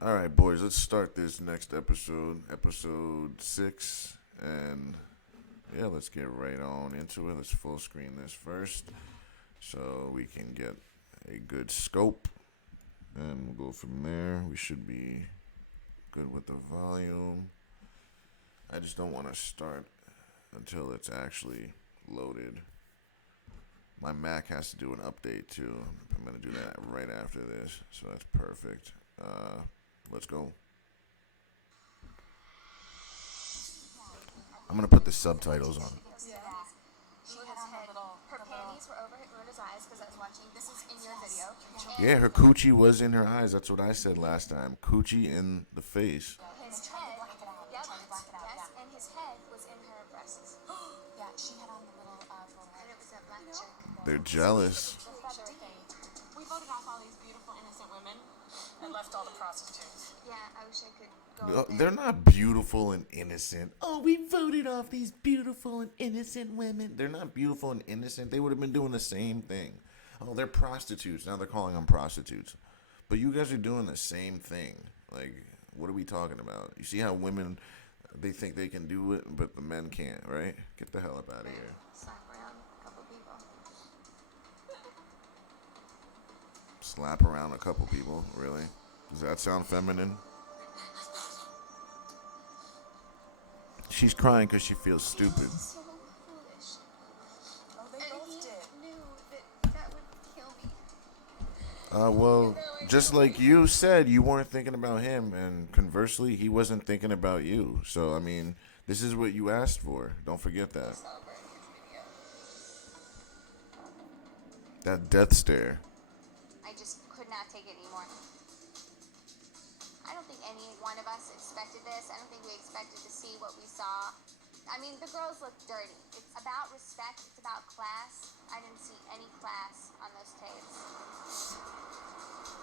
All right, boys, let's start this next episode, episode 6. And yeah, let's get right on into it. Let's full screen this first so we can get a good scope. And we'll go from there. We should be good with the volume. I just don't want to start until it's actually loaded. My Mac has to do an update too. I'm going to do that right after this, so that's perfect. Let's go. I'm going to put the subtitles on. Her panties were over Runa's eyes because I was watching. This is in your video. Yeah, her coochie was in her eyes. That's what I said last time. Coochie in the face. His head, yes, and his head was in her breasts. Yeah, she had on the little photo. And it was a black chick. They're jealous. We voted off all these beautiful, innocent women and left all the prostitutes. Yeah, I wish I could go. They're not beautiful and innocent. Oh, we voted off these beautiful and innocent women. They're not beautiful and innocent. They would have been doing the same thing. Oh, they're prostitutes. Now they're calling them prostitutes. But you guys are doing the same thing. Like, what are we talking about? You see how women, they think they can do it, but the men can't, right? Get the hell up out of here. Slap around a couple people. Slap around a couple people, really? Does that sound feminine? She's crying because she feels stupid. So foolish. Oh, they And both he did. knew that would kill me. Well, just like you said, you weren't thinking about him, and conversely, he wasn't thinking about you. So, I mean, this is what you asked for. Don't forget that. Celebrating his video. That death stare. I just could not take it anymore. I don't think any one of us expected this. I don't think we expected to see what we saw. I mean, the girls look dirty. It's about respect. It's about class. I didn't see any class on those tapes.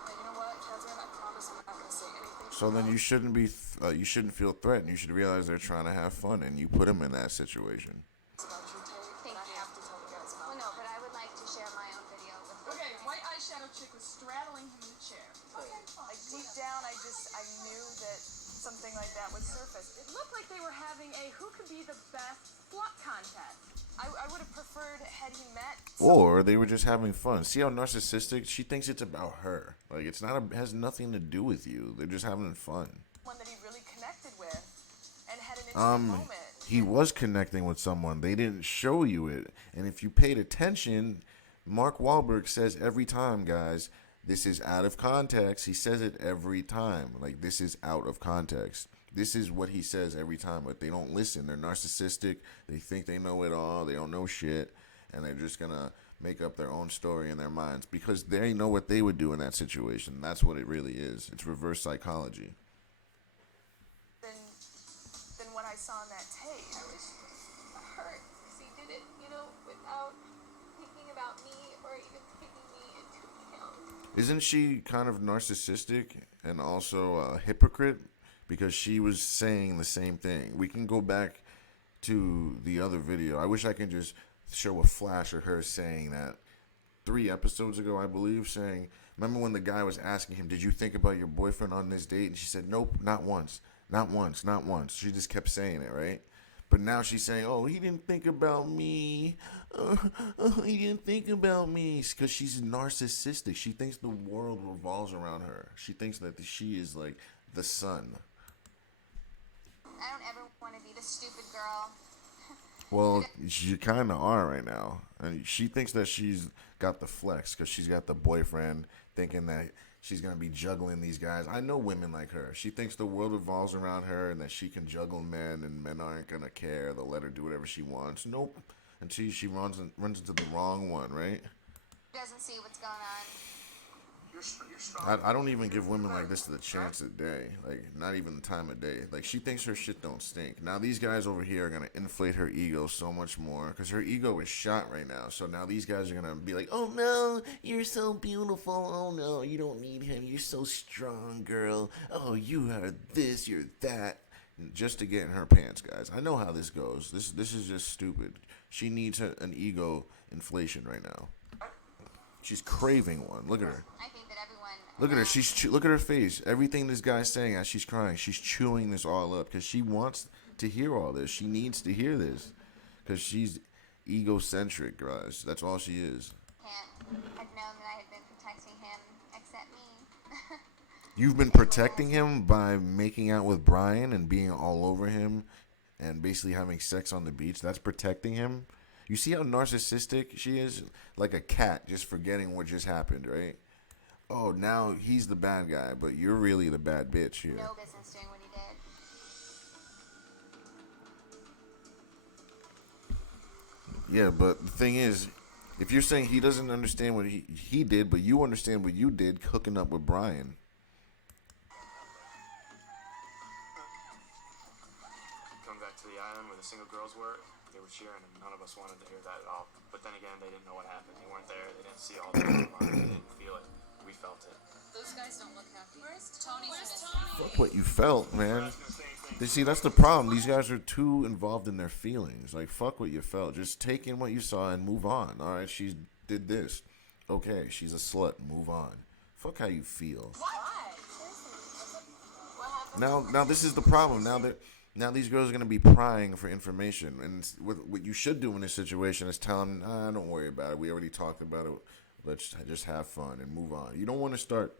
But you know what, Catherine? I promise I'm not going to say anything. So then you shouldn't be, you shouldn't feel threatened. You should realize they're trying to have fun, and you put them in that situation. It's about your tape, Thank and I you. have to tell you guys about Well, no, but I would like to share my own video with you. Okay, white eyeshadow chick was straddling him in the chair. Okay, like deep down, I knew that something like that would surface. It looked like they were having a who could be the best slut contest. I would have preferred had he met. Or they were just having fun. See how narcissistic? She thinks it's about her. Like, it's not, has nothing to do with you. They're just having fun. Someone that he really connected with and had an intimate moment. He was connecting with someone. They didn't show you it. And if you paid attention, Mark Wahlberg says every time, guys, this is out of context. He says it every time. Like, this is out of context. This is what he says every time, but they don't listen. They're narcissistic. They think they know it all. They don't know shit. And they're just going to make up their own story in their minds because they know what they would do in that situation. That's what it really is. It's reverse psychology. Than what I saw in that tape. I was hurt because he did it, without thinking about me or even taking me into account. Isn't she kind of narcissistic and also a hypocrite? Because she was saying the same thing. We can go back to the other video. I wish I could just show a flash of her saying that 3 episodes ago, I believe, saying, remember when the guy was asking him, did you think about your boyfriend on this date? And she said, nope, not once, not once, not once. She just kept saying it, right? But now she's saying, oh, he didn't think about me. He didn't think about me. Because she's narcissistic. She thinks the world revolves around her. She thinks that she is like the sun. I don't ever want to be the stupid girl. Well, you kind of are right now. And she thinks that she's got the flex because she's got the boyfriend, thinking that she's going to be juggling these guys. I know women like her. She thinks the world revolves around her and that she can juggle men and men aren't going to care. They'll let her do whatever she wants. Nope. Until she runs into the wrong one, right? Doesn't see what's going on. I don't even give women like this the chance of day. Like, not even the time of day. Like, she thinks her shit don't stink. Now, these guys over here are going to inflate her ego so much more because her ego is shot right now. So now these guys are going to be like, oh, no, you're so beautiful. Oh, no, you don't need him. You're so strong, girl. Oh, you are this, you're that. Just to get in her pants, guys. I know how this goes. This is just stupid. She needs an ego inflation right now. She's craving one. Look at her. I think that everyone Look at her. Look at her face. Everything this guy's saying as she's crying, she's chewing this all up because she wants to hear all this. She needs to hear this because she's egocentric, guys. That's all she is. Had known that I had been protecting him, except me. You've been protecting him by making out with Brian and being all over him and basically having sex on the beach. That's protecting him. You see how narcissistic she is? Like a cat just forgetting what just happened, right? Oh, now he's the bad guy, but you're really the bad bitch here. No business doing what he did. Yeah, but the thing is, if you're saying he doesn't understand what he did, but you understand what you did hooking up with Brian. Coming back to the island where the single girls were, they were cheering, and none of us wanted to hear that at all. But then again, they didn't know what happened. They weren't there. They didn't see all the going on. They didn't feel it. We felt it. Those guys don't look happy. Where's Tony? Where's Tony? Fuck what you felt, man. You see, that's the problem. These guys are too involved in their feelings. Like, fuck what you felt. Just take in what you saw and move on. All right, she did this. Okay, she's a slut. Move on. Fuck how you feel. Now this is the problem. Now these girls are gonna be prying for information, and what you should do in this situation is tell them, don't worry about it. We already talked about it. Let's just have fun and move on. You don't want to start.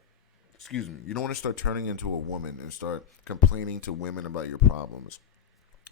Excuse me. You don't want to start turning into a woman and start complaining to women about your problems.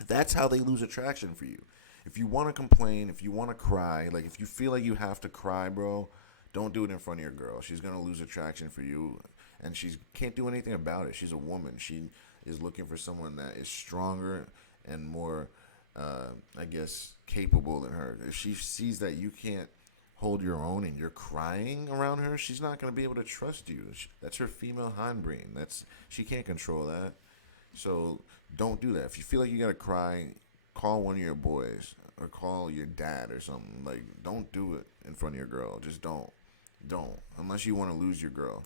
That's how they lose attraction for you. If you want to complain, if you want to cry, like if you feel like you have to cry, bro, don't do it in front of your girl. She's going to lose attraction for you, and she can't do anything about it. She's a woman. She is looking for someone that is stronger and more, I guess, capable than her. If she sees that you can't hold your own and you're crying around her, she's not going to be able to trust you. That's her female hindbrain. She can't control that. So don't do that. If you feel like you got to cry, call one of your boys or call your dad or something. Like, don't do it in front of your girl. Just don't. Unless you want to lose your girl.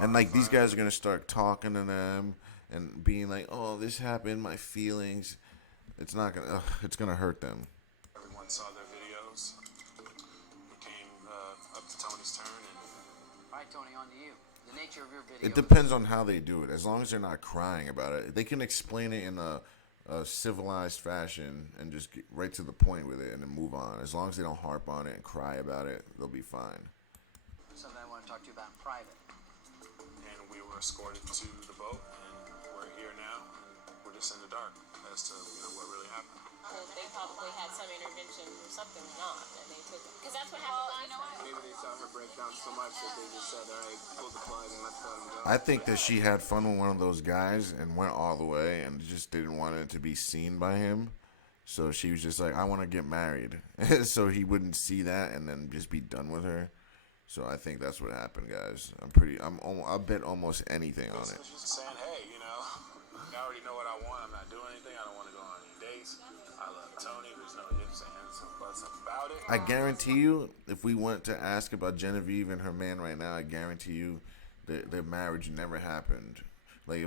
And like these guys are going to start talking to them and being like, oh, this happened, my feelings. It's not going to, it's going to hurt them. Everyone saw their videos. It came up to Tony's turn, and all right, Tony, on to you. The nature of your video. It depends on how they do it. As long as they're not crying about it, they can explain it in a civilized fashion and just get right to the point with it and then move on. As long as they don't harp on it and cry about it, they'll be fine. Something I want to talk to you about in private. and we were escorted to the boat, and we're here now, and we're just in the dark as to what really happened. They probably had some intervention or something not, and they took it. Because that's what happened last time. Maybe they saw her break down so much that they just said, all right, pull the plug and let's let him go. I think that she had fun with one of those guys and went all the way and just didn't want it to be seen by him. So she was just like, I want to get married. So he wouldn't see that and then just be done with her. So I think that's what happened, guys. I'll bet almost anything on it. She's just saying, hey, I already know what I want. I'm not doing anything. I don't want to go on any dates. I love Tony. There's no ifs, ands, or buts about it. I guarantee you, if we went to ask about Genevieve and her man right now, I guarantee you their marriage never happened. Like,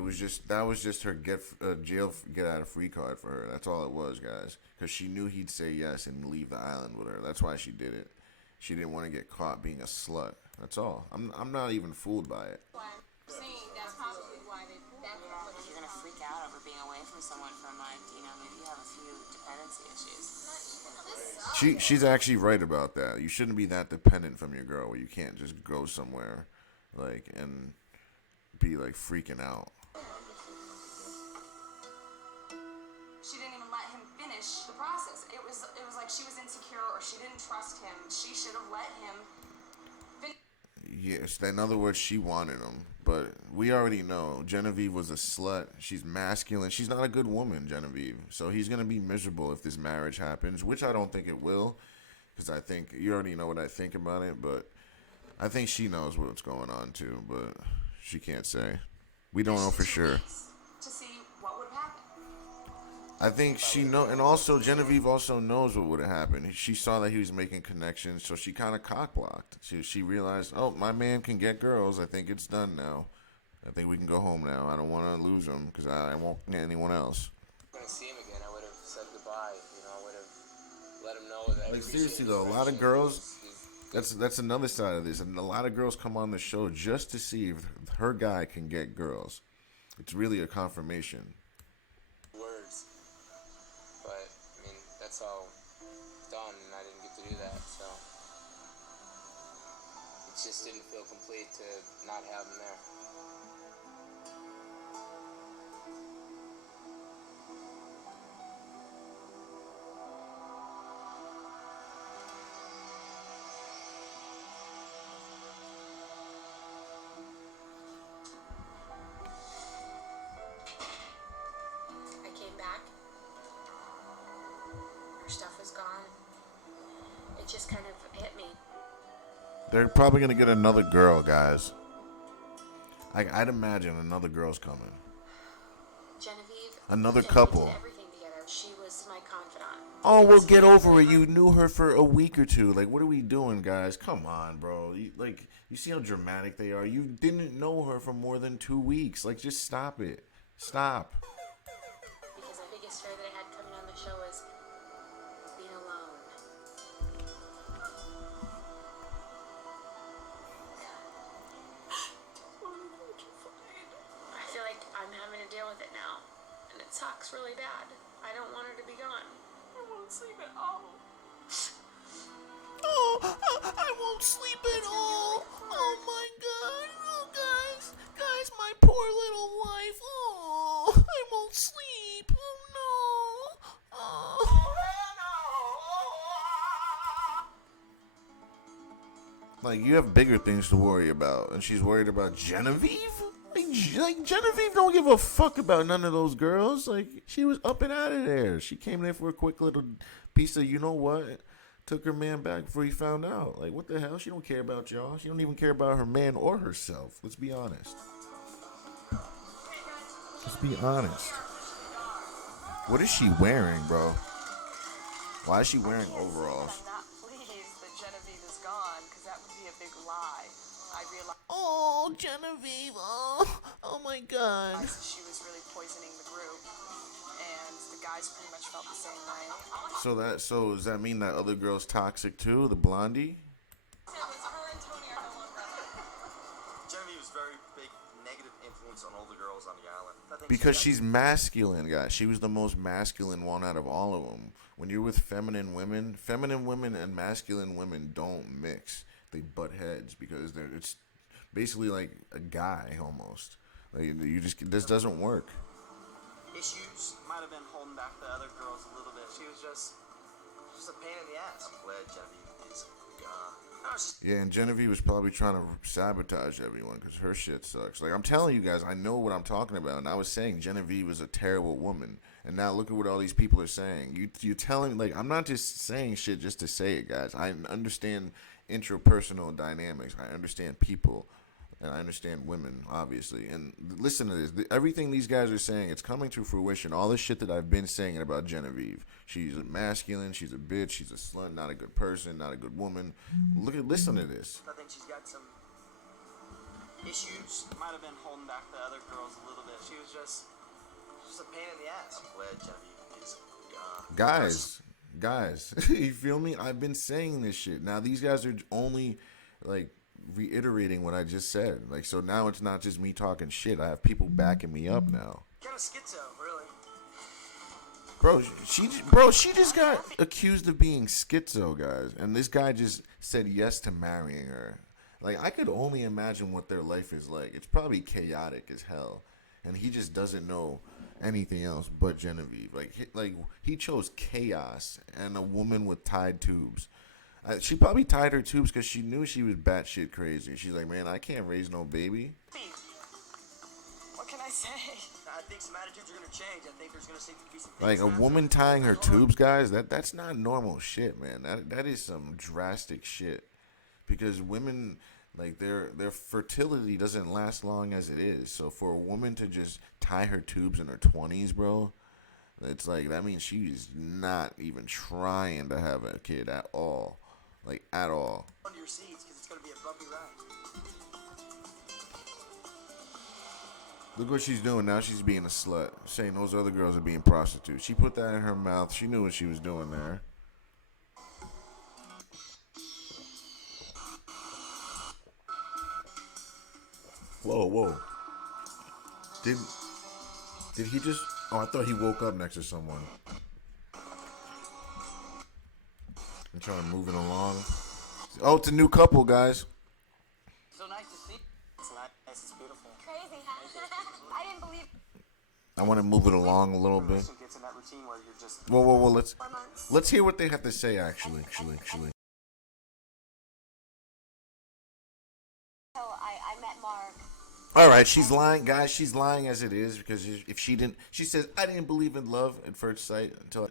that was just her get out of free card for her. That's all it was, guys. Because she knew he'd say yes and leave the island with her. That's why she did it. She didn't want to get caught being a slut. That's all. I'm not even fooled by it. That's probably why that's what You're gonna freak out over being away from someone for a month. Maybe you have a few dependency issues. She's actually right about that. You shouldn't be that dependent from your girl where you can't just go somewhere and be freaking out. She didn't even let him finish the process. It was like she was insecure or she didn't trust him. She should have let him finish. Yes, in other words, she wanted him. But we already know Genevieve was a slut. She's masculine. She's not a good woman, Genevieve. So he's going to be miserable if this marriage happens, which I don't think it will. Because I think, you already know what I think about it. But I think she knows what's going on, too. But she can't say. We don't know for sure. To see what would have happened. I think she and also Genevieve also knows what would have happened. She saw that he was making connections, so she kind of cock-blocked. She realized, oh, my man can get girls. I think it's done now. I think we can go home now. I don't want to lose him because I won't get anyone else. When I see him again, I would have said goodbye. I would have let him know that. Seriously though, a lot of girls That's another side of this, and a lot of girls come on the show just to see if her guy can get girls. It's really a confirmation. Words. But, I mean, that's all done, and I didn't get to do that, so. It just didn't feel complete to not have him there. I came back. Her stuff was gone. It just kind of hit me. They're probably gonna get another girl, guys. I'd imagine another girl's coming. Genevieve. Another Genevieve couple. did everything together. She was my confidant. Oh, well, get over it. You knew her for a week or two. Like, what are we doing, guys? Come on, bro. You see how dramatic they are? You didn't know her for more than 2 weeks. Like, just stop it. Stop. Because the biggest fear that I had coming on the show was being alone. I feel like I'm having to deal with it now. And it sucks really bad. I don't want her to be gone. I won't sleep at all. Oh, I won't sleep at all. Oh, my God. Oh, guys. Guys, my poor little wife. Oh, I won't sleep. Oh, no. Oh. Like, you have bigger things to worry about, and she's worried about Genevieve? Like Genevieve don't give a fuck about none of those girls. Like, she was up and out of there. She came there for a quick little piece of, you know what? Took her man back before he found out. Like, what the hell? She don't care about y'all. She don't even care about her man or herself. Let's be honest. Let's be honest. What is she wearing, bro? Why is she wearing overalls? I'm not pleased that Genevieve is gone, because that would be a big lie. I realized Oh, Genevieve. Oh my God. she was really poisoning the group, and the guys pretty much felt the same way. So does that mean that other girl's toxic too? The blondie? Genevieve was very big negative influence on all the girls on the island. Because she's masculine, guys. She was the most masculine one out of all of them. When you're with feminine women and masculine women don't mix. They butt heads because it's basically like a guy almost. Like, this doesn't work. Issues might have been holding back the other girls a little bit. She was just a pain in the ass. I'm glad Genevieve is gone. Yeah, and Genevieve was probably trying to sabotage everyone because her shit sucks. Like, I'm telling you guys, I know what I'm talking about. And I was saying Genevieve was a terrible woman. And now look at what all these people are saying. You're telling, like, I'm not just saying shit just to say it, guys. I understand interpersonal dynamics. I understand people. And I understand women, obviously. And listen to this. Everything these guys are saying, it's coming to fruition. All the shit that I've been saying about Genevieve. She's masculine. She's a bitch. She's a slut. Not a good person. Not a good woman. Listen to this. I think she's got some issues. Might have been holding back the other girls a little bit. She was just a pain in the ass. I'm glad Genevieve is gone. Guys, you feel me? I've been saying this shit. Now these guys are only like reiterating what I just said. Like, so now it's not just me talking shit. I have people backing me up now. Kind of schizo, really. Bro, she just got accused of being schizo, guys. And this guy just said yes to marrying her. Like, I could only imagine what their life is like. It's probably chaotic as hell. And he just doesn't know anything else but Genevieve. Like he chose chaos and a woman with tied tubes. She probably tied her tubes because she knew she was batshit crazy. She's like, man, I can't raise no baby. What can I say? I think some attitudes are going to change. I think there's going to be some Like, a woman tying her tubes, guys, that's not normal shit, man. That is some drastic shit. Because women, like, their fertility doesn't last long as it is. So for a woman to just tie her tubes in her 20s, bro, it's like, that means she's not even trying to have a kid at all. Like, at all. Under your seats because it's going to be a bumpy ride. Look what she's doing now. She's being a slut, saying those other girls are being prostitutes. She put that in her mouth. She knew what she was doing there. Whoa, whoa. Did he just? Oh, I thought he woke up next to someone. I'm trying to move it along. Oh, it's a new couple, guys. So nice to see you. It's nice. It's beautiful. Crazy, huh? I didn't believe I want to move it along a little bit. Relationship gets in that routine where you're just Whoa, whoa, whoa. 4 months. Let's hear what they have to say. Actually. So I met Mark. All right, she's lying, guys. She's lying as it is because if she didn't, she says I didn't believe in love at first sight until.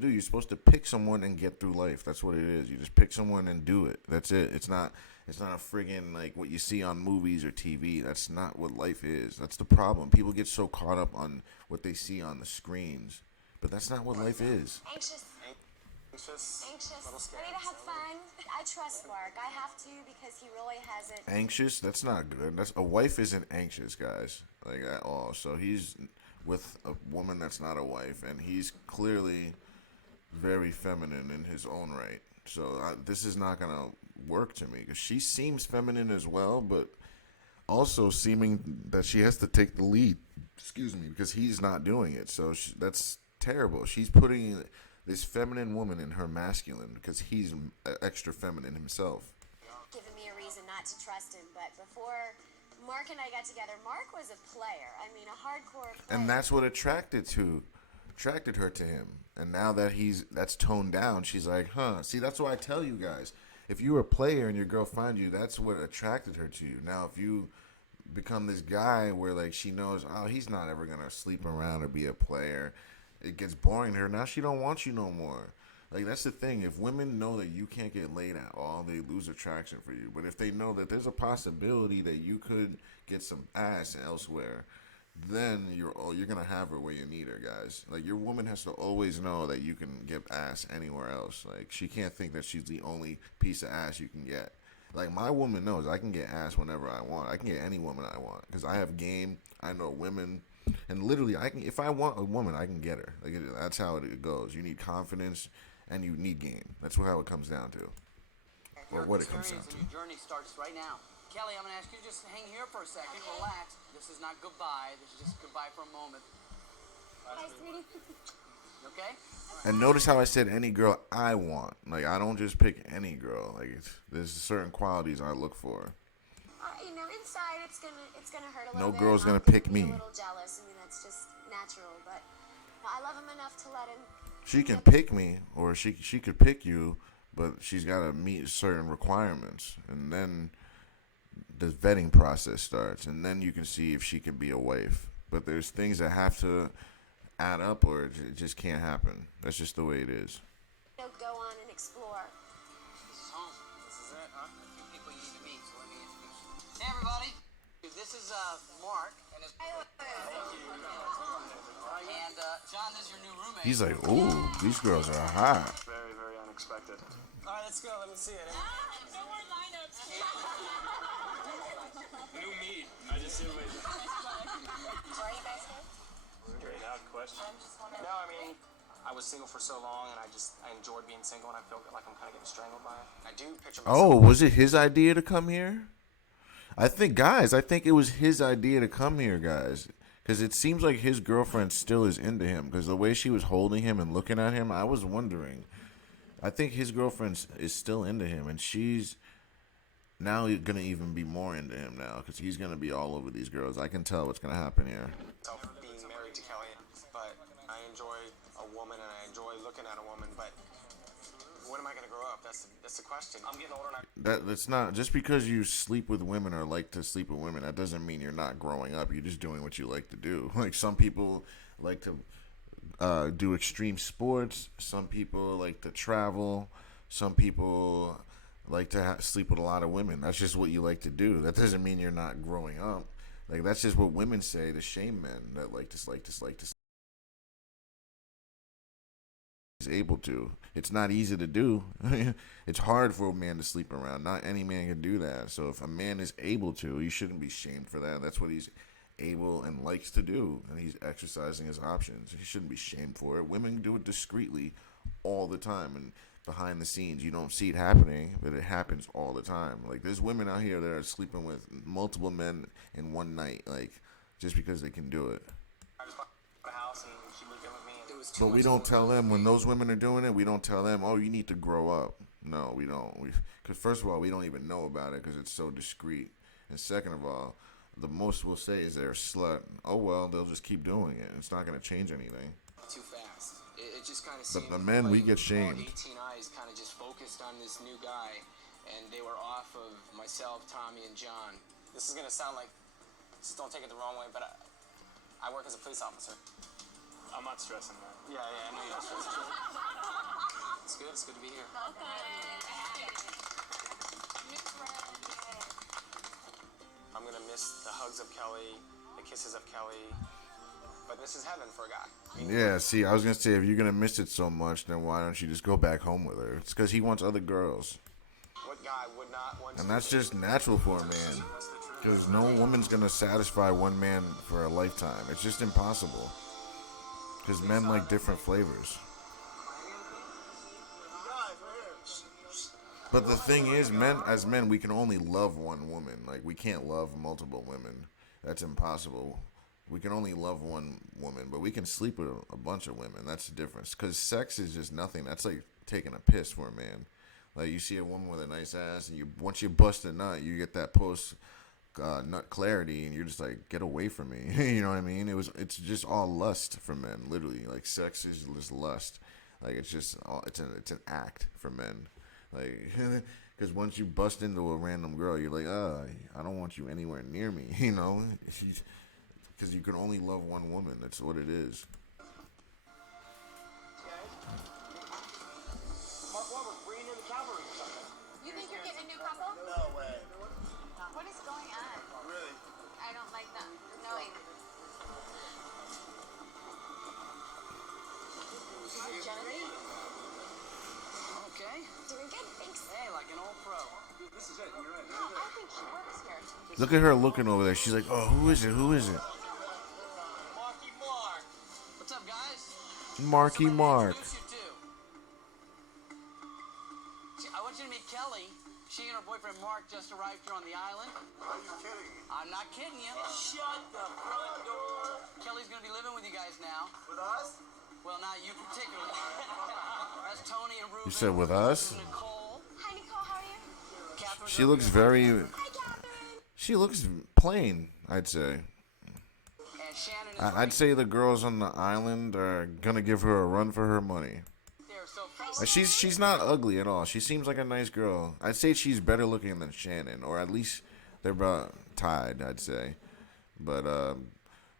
You're supposed to pick someone and get through life. That's what it is. You just pick someone and do it. That's it. It's not a friggin' like what you see on movies or TV. That's not what life is. That's the problem. People get so caught up on what they see on the screens, but that's not what life is. Anxious. anxious, a little scared. Ready to have fun. I trust Mark. I have to because he really hasn't. Anxious? That's not good. That's a wife isn't anxious, guys, like at all. So he's with a woman that's not a wife, and he's clearly very feminine in his own right. So this is not gonna work to me because she seems feminine as well, but also seeming that she has to take the lead. Excuse me, because he's not doing it. So that's terrible. She's putting this feminine woman in her masculine because he's extra feminine himself. Given me a reason not to trust him, but before Mark and I got together, Mark was a player. I mean, a hardcore player. And that's what attracted her to him. And now that that's toned down, she's like, huh. See, that's why I tell you guys, if you're a player and your girl finds you, that's what attracted her to you. Now, if you become this guy where like she knows, oh, he's not ever gonna sleep around or be a player, it gets boring to her. Now she don't want you no more. Like, that's the thing. If women know that you can't get laid at all, they lose attraction for you. But if they know that there's a possibility that you could get some ass elsewhere, then you're gonna have her where you need her, guys. Like, your woman has to always know that you can get ass anywhere else. Like, she can't think that she's the only piece of ass you can get. Like, my woman knows I can get ass whenever I want. I can get any woman I want because I have game. I know women, and literally, if I want a woman, I can get her. Like, that's how it goes. You need confidence and you need game. That's how it comes down to, or what it comes down to. Your journey starts right now. Kelly, I'm gonna ask you to just hang here for a second. Okay. Relax. This is not goodbye. This is just goodbye for a moment. Hi, sweetie. Okay? And notice how I said any girl I want. Like, I don't just pick any girl. Like, there's certain qualities I look for. Inside it's gonna hurt a little No bit. girl's gonna I'm pick be me. A little jealous. I mean, that's just natural. But I love him enough to let him. She can pick me, or she could pick you, but she's got to meet certain requirements, and then the vetting process starts, and then you can see if she can be a wife. But there's things that have to add up, or it just can't happen. That's just the way it is. Go on and explore. This is home. This is it, huh? A few people you need to meet, so let me introduce you. Hey, everybody. This is Mark and his. And John, this is your new roommate. He's like, ooh, these girls are hot. Very, very unexpected. All right, let's go. Let me see it. No more lineups. New meat. I just see what Where are you guys here? Straight out question. No, I mean, I was single for so long, and I enjoyed being single, and I feel like I'm kind of getting strangled by it. I do picture myself. Oh, was it his idea to come here? I think it was his idea to come here, guys. Because it seems like his girlfriend still is into him. Because the way she was holding him and looking at him, I was wondering. I think his girlfriend is still into him. And she's now going to even be more into him now. Because he's going to be all over these girls. I can tell what's going to happen here. Being married to Kelly, but I enjoy a woman, and I enjoy looking at a woman. But when am I gonna grow up? That's the question. I'm getting older and That's not just because you sleep with women or like to sleep with women. That doesn't mean you're not growing up. You're just doing what you like to do. Like some people like to do extreme sports. Some people like to travel. Some people like to sleep with a lot of women. That's just what you like to do. That doesn't mean you're not growing up. Like that's just what women say to shame men that like to is able to. It's not easy to do. It's hard for a man to sleep around. Not any man can do that. So if a man is able to, you shouldn't be shamed for that. That's what he's able and likes to do, and he's exercising his options. He shouldn't be shamed for it. Women do it discreetly all the time and behind the scenes. You don't see it happening, but it happens all the time. Like there's women out here that are sleeping with multiple men in one night, like just because they can do it. I just bought a house and she moved in with me. And But we don't tell them when those women are doing it. We don't tell them, "Oh, you need to grow up." No, we don't. Because first of all, we don't even know about it because it's so discreet. And second of all, the most we'll say is they're a slut. Oh well, they'll just keep doing it. It's not going to change anything. Too fast. It just kind of But seemed the men, we like get shamed. all 18 eyes kind of just focused on this new guy, and they were off of myself, Tommy, and John. this is gonna sound like, just don't take it the wrong way, but I work as a police officer. I'm not stressing that. Yeah, I know you're not stressing. It's good. It's good to be here. I'm gonna miss the hugs of Kelly, the kisses of Kelly, but this is heaven for a guy. Yeah, see, I was going to say, if you're going to miss it so much, then why don't you just go back home with her? It's because he wants other girls. What guy would not want to? And that's just natural for a man. Because no woman's going to satisfy one man for a lifetime. It's just impossible. Because men like different flavors. But the thing is, as men, we can only love one woman. Like, we can't love multiple women. That's impossible. We can only love one woman, but we can sleep with a bunch of women. That's the difference. Because sex is just nothing. That's like taking a piss for a man. Like, you see a woman with a nice ass, and once you bust a nut, you get that post nut clarity, and you're just like, get away from me. You know what I mean? It's just all lust for men, literally. Like, sex is just lust. Like, it's just it's an act for men. Like, because once you bust into a random girl, you're like, I don't want you anywhere near me. You know, because you can only love one woman. That's what it is. You think you're getting a new couple? No way. What is going on? Really? I don't like them knowing. Genevieve? Okay. Doing good, thanks. Hey, like an old pro. This is it. You're right. No, I think she works here. Look at her looking over there. She's like, oh, who is it? Who is it? Marky Mark. What's up, guys? Marky Mark. Introduce you to. I want you to meet Kelly. She and her boyfriend Mark just arrived here on the island. Are you kidding me? I'm not kidding you. Shut the front door. Kelly's gonna be living with you guys now. With us? Well, not you particularly. That's Tony and Ruben. You said with us? Nicole. Hi, Nicole. How are you? Catherine. She looks very. Hi, Catherine. She looks plain, I'd say. And Shannon is I'd say the girls on the island are gonna give her a run for her money. there. So She's not ugly at all. She seems like a nice girl. I'd say she's better looking than Shannon, or at least they're about tied. I'd say, but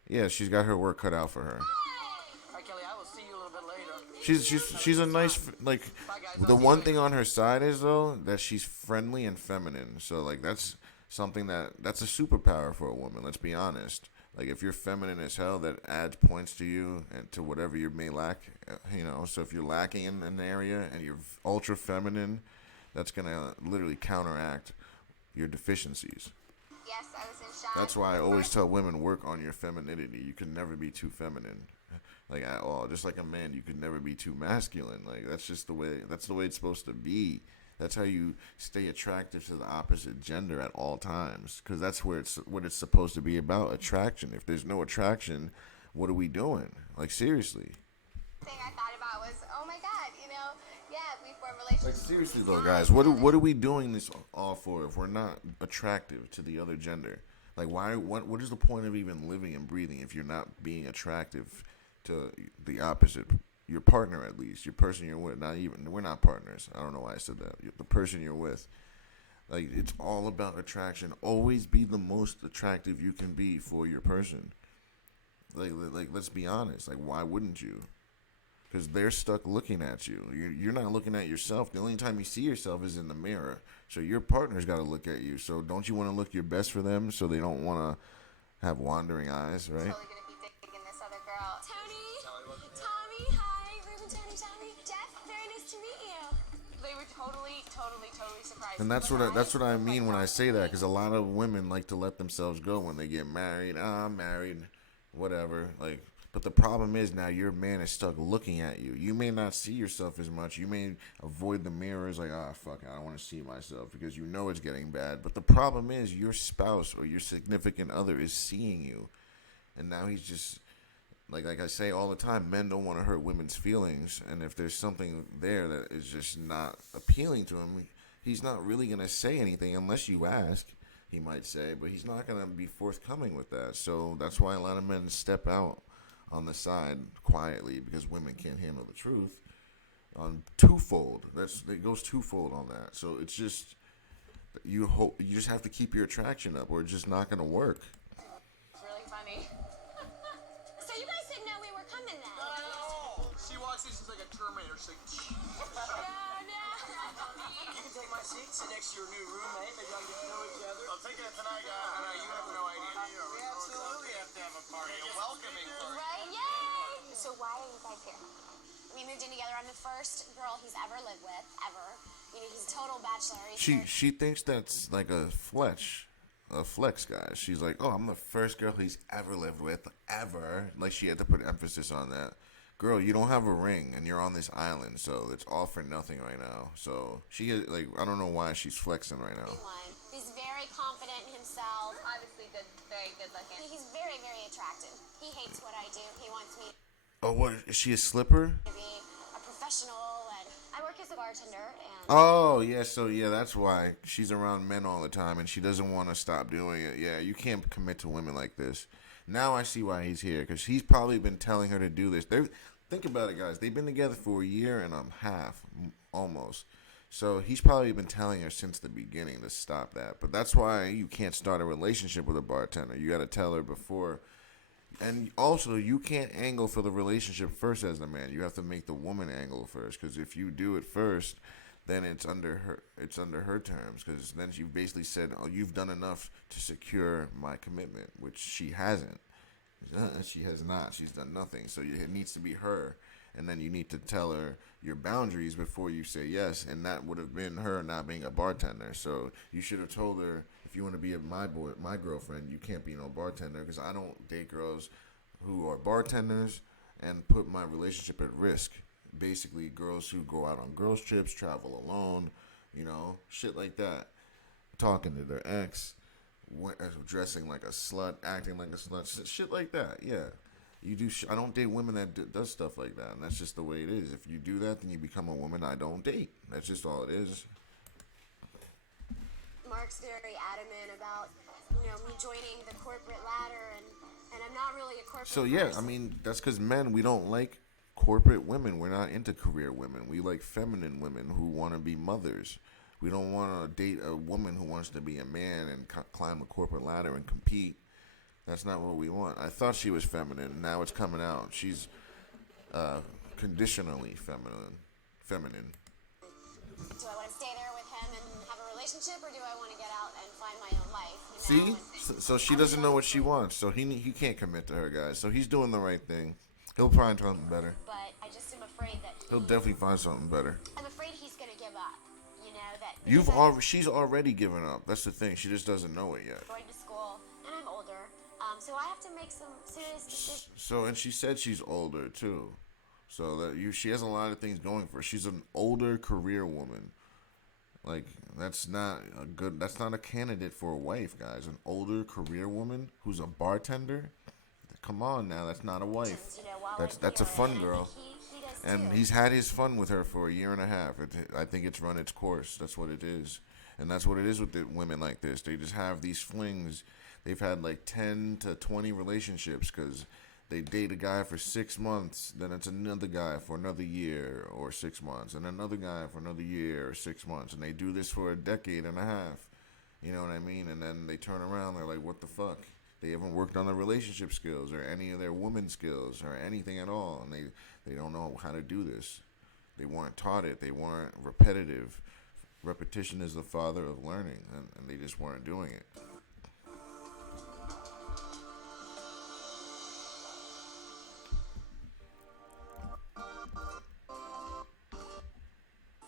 yeah, she's got her work cut out for her. Hi, Kelly. I will see you a little bit later. She's a nice, like, the one thing on her side is though that she's friendly and feminine. So like that's something that's a superpower for a woman. Let's be honest. Like, if you're feminine as hell, that adds points to you and to whatever you may lack, you know. So if you're lacking in an area and you're ultra feminine, that's going to literally counteract your deficiencies. Yes, I was in shock. That's why I always tell women, work on your femininity. You can never be too feminine, like, at all. Just like a man, you can never be too masculine. Like, that's just the way it's supposed to be. That's how you stay attractive to the opposite gender at all times, because that's what it's supposed to be about, attraction. If there's no attraction, what are we doing? Like, seriously. Thing I thought about was, oh my God, yeah, we form relationships. Like, seriously though, guys, what are we doing this all for if we're not attractive to the other gender? Like, why? What is the point of even living and breathing if you're not being attractive to the opposite your partner at least, your person you're with. Not even, we're not partners. I don't know why I said that. The person you're with. Like, it's all about attraction. Always be the most attractive you can be for your person. Like let's be honest. Like, why wouldn't you? Because they're stuck looking at you. You're not looking at yourself. The only time you see yourself is in the mirror. So your partner's got to look at you. So don't you want to look your best for them so they don't want to have wandering eyes, right? Totally gonna be digging this other girl. Tony, Tommy, hi, Ruben, Tony, Jeff, very nice to meet you. They were totally surprised. And that's what I mean when I say that, because a lot of women like to let themselves go when they get married. I'm married, whatever. Like, but the problem is now your man is stuck looking at you. You may not see yourself as much. You may avoid the mirrors, like, fuck, I don't want to see myself, because you know it's getting bad. But the problem is your spouse or your significant other is seeing you, and now he's just like I say all the time, men don't want to hurt women's feelings, and if there's something there that is just not appealing to him, he's not really going to say anything unless you ask. He might say, but he's not going to be forthcoming with that. So that's why a lot of men step out on the side quietly, because women can't handle the truth. Twofold. It goes twofold on that. So it's just you just have to keep your attraction up, or it's just not going to work. It's really funny. So you guys didn't know we were coming then? No! She walks in, she's like a Terminator. She's like, You can take my seat, sit next to your new roommate. Maybe y'all get to know each other. I'm taking it tonight, guys. No, you have no idea. We absolutely have to have a party. A welcoming party. Right? Yay! So why are you guys here? We moved in together. I'm the first girl he's ever lived with, ever. You know, he's a total bachelor. She thinks that's like a flex, guys. She's like, oh, I'm the first girl he's ever lived with, ever. Like, she had to put emphasis on that. Girl, you don't have a ring, and you're on this island, so it's all for nothing right now. So she is, like, I don't know why she's flexing right now. He's very confident in himself. Obviously good, very good looking. He's very, very attractive. He hates what I do. He wants me Oh, what, is she a slipper? to be a professional, and I work as a bartender, and Oh, yeah, so yeah, that's why she's around men all the time, and she doesn't want to stop doing it. Yeah, you can't commit to women like this. Now I see why he's here, because he's probably been telling her to do this. Think about it, guys. They've been together for a year and a half, almost. So he's probably been telling her since the beginning to stop that. But that's why you can't start a relationship with a bartender. You got to tell her before. And also, you can't angle for the relationship first as the man. You have to make the woman angle first, because if you do it first, then it's under her terms, because then she basically said, oh, you've done enough to secure my commitment, which she hasn't. She has not. She's done nothing. So it needs to be her, and then you need to tell her your boundaries before you say yes, and that would have been her not being a bartender. So you should have told her, if you want to be my girlfriend, you can't be no bartender, because I don't date girls who are bartenders and put my relationship at risk. Basically, girls who go out on girls trips, travel alone, shit like that, talking to their ex, dressing like a slut, acting like a slut, shit like that. Yeah, you do. I don't date women that does stuff like that, and that's just the way it is. If you do that, then you become a woman I don't date. That's just all it is. Mark's very adamant about, me joining the corporate ladder, and I'm not really a corporate So yeah, person. I mean, that's because men, we don't like corporate women. We're not into career women. We like feminine women who want to be mothers. We don't want to date a woman who wants to be a man and climb the corporate ladder and compete. That's not what we want. I thought she was feminine. Now it's coming out. She's conditionally feminine. Do I want to stay there with him and have a relationship, or do I want to get out and find my own life? See? So she doesn't know what she wants. So he can't commit to her, guys. So he's doing the right thing. He'll find something better. But I just am afraid that He'll definitely find something better. I'm afraid he's going to give up. She's already given up. That's the thing. She just doesn't know it yet. Going to school, and I'm older, so I have to make some serious decisions. So, and she said she's older too. So that she has a lot of things going for her. She's an older career woman. Like, that's not a candidate for a wife, guys. An older career woman who's a bartender. Come on now, that's not a wife. That's a fun girl. And he's had his fun with her for a year and a half. I think it's run its course. That's what it is. And that's what it is with the women like this. They just have these flings. They've had like 10 to 20 relationships because They date a guy for 6 months, then it's another guy for another year or 6 months, and another guy for another year or 6 months, and they do this for a decade and a half. You know what I mean? And then they turn around, they're like, what the fuck? They haven't worked on their relationship skills or any of their woman skills or anything at all, and they don't know how to do this. They weren't taught it. They weren't repetitive. Repetition is the father of learning, and they just weren't doing it.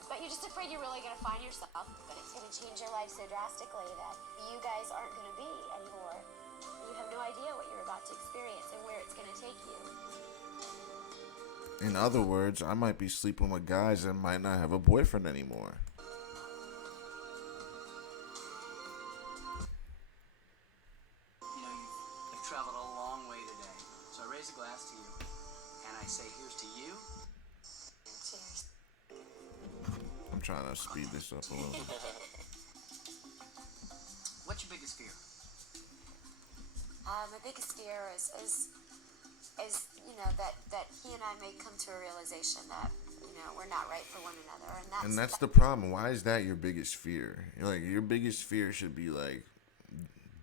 But you're just afraid you're really going to find yourself, but it's going to change your life so drastically that you guys aren't going to be anymore. You have no idea what you're about to experience and where it's going to take you. In other words, I might be sleeping with guys and might not have a boyfriend anymore. You know, you've traveled a long way today. So I raise a glass to you, and I say, here's to you. Cheers. I'm trying to speed this up a little. What's your biggest fear? My biggest fear is you know that he and I may come to a realization that we're not right for one another, And that's the problem. Why is that your biggest fear? Like, your biggest fear should be like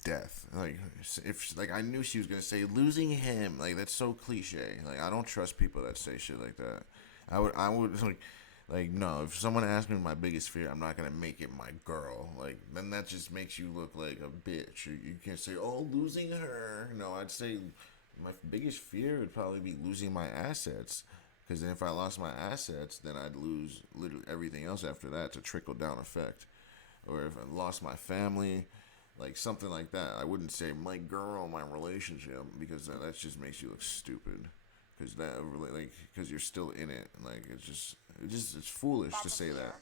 death. Like, if I knew she was gonna say losing him. Like, that's so cliche. Like, I don't trust people that say shit like that. I would like no. If someone asked me my biggest fear, I'm not gonna make it my girl. Like, then that just makes you look like a bitch. You can't say, oh, losing her. No, I'd say my biggest fear would probably be losing my assets. Because then if I lost my assets, then I'd lose literally everything else after that. It's a trickle-down effect. Or if I lost my family, like something like that. I wouldn't say my girl, my relationship, because that just makes you look stupid. Because that really, like, because you're still in it. Like, it's foolish to say that.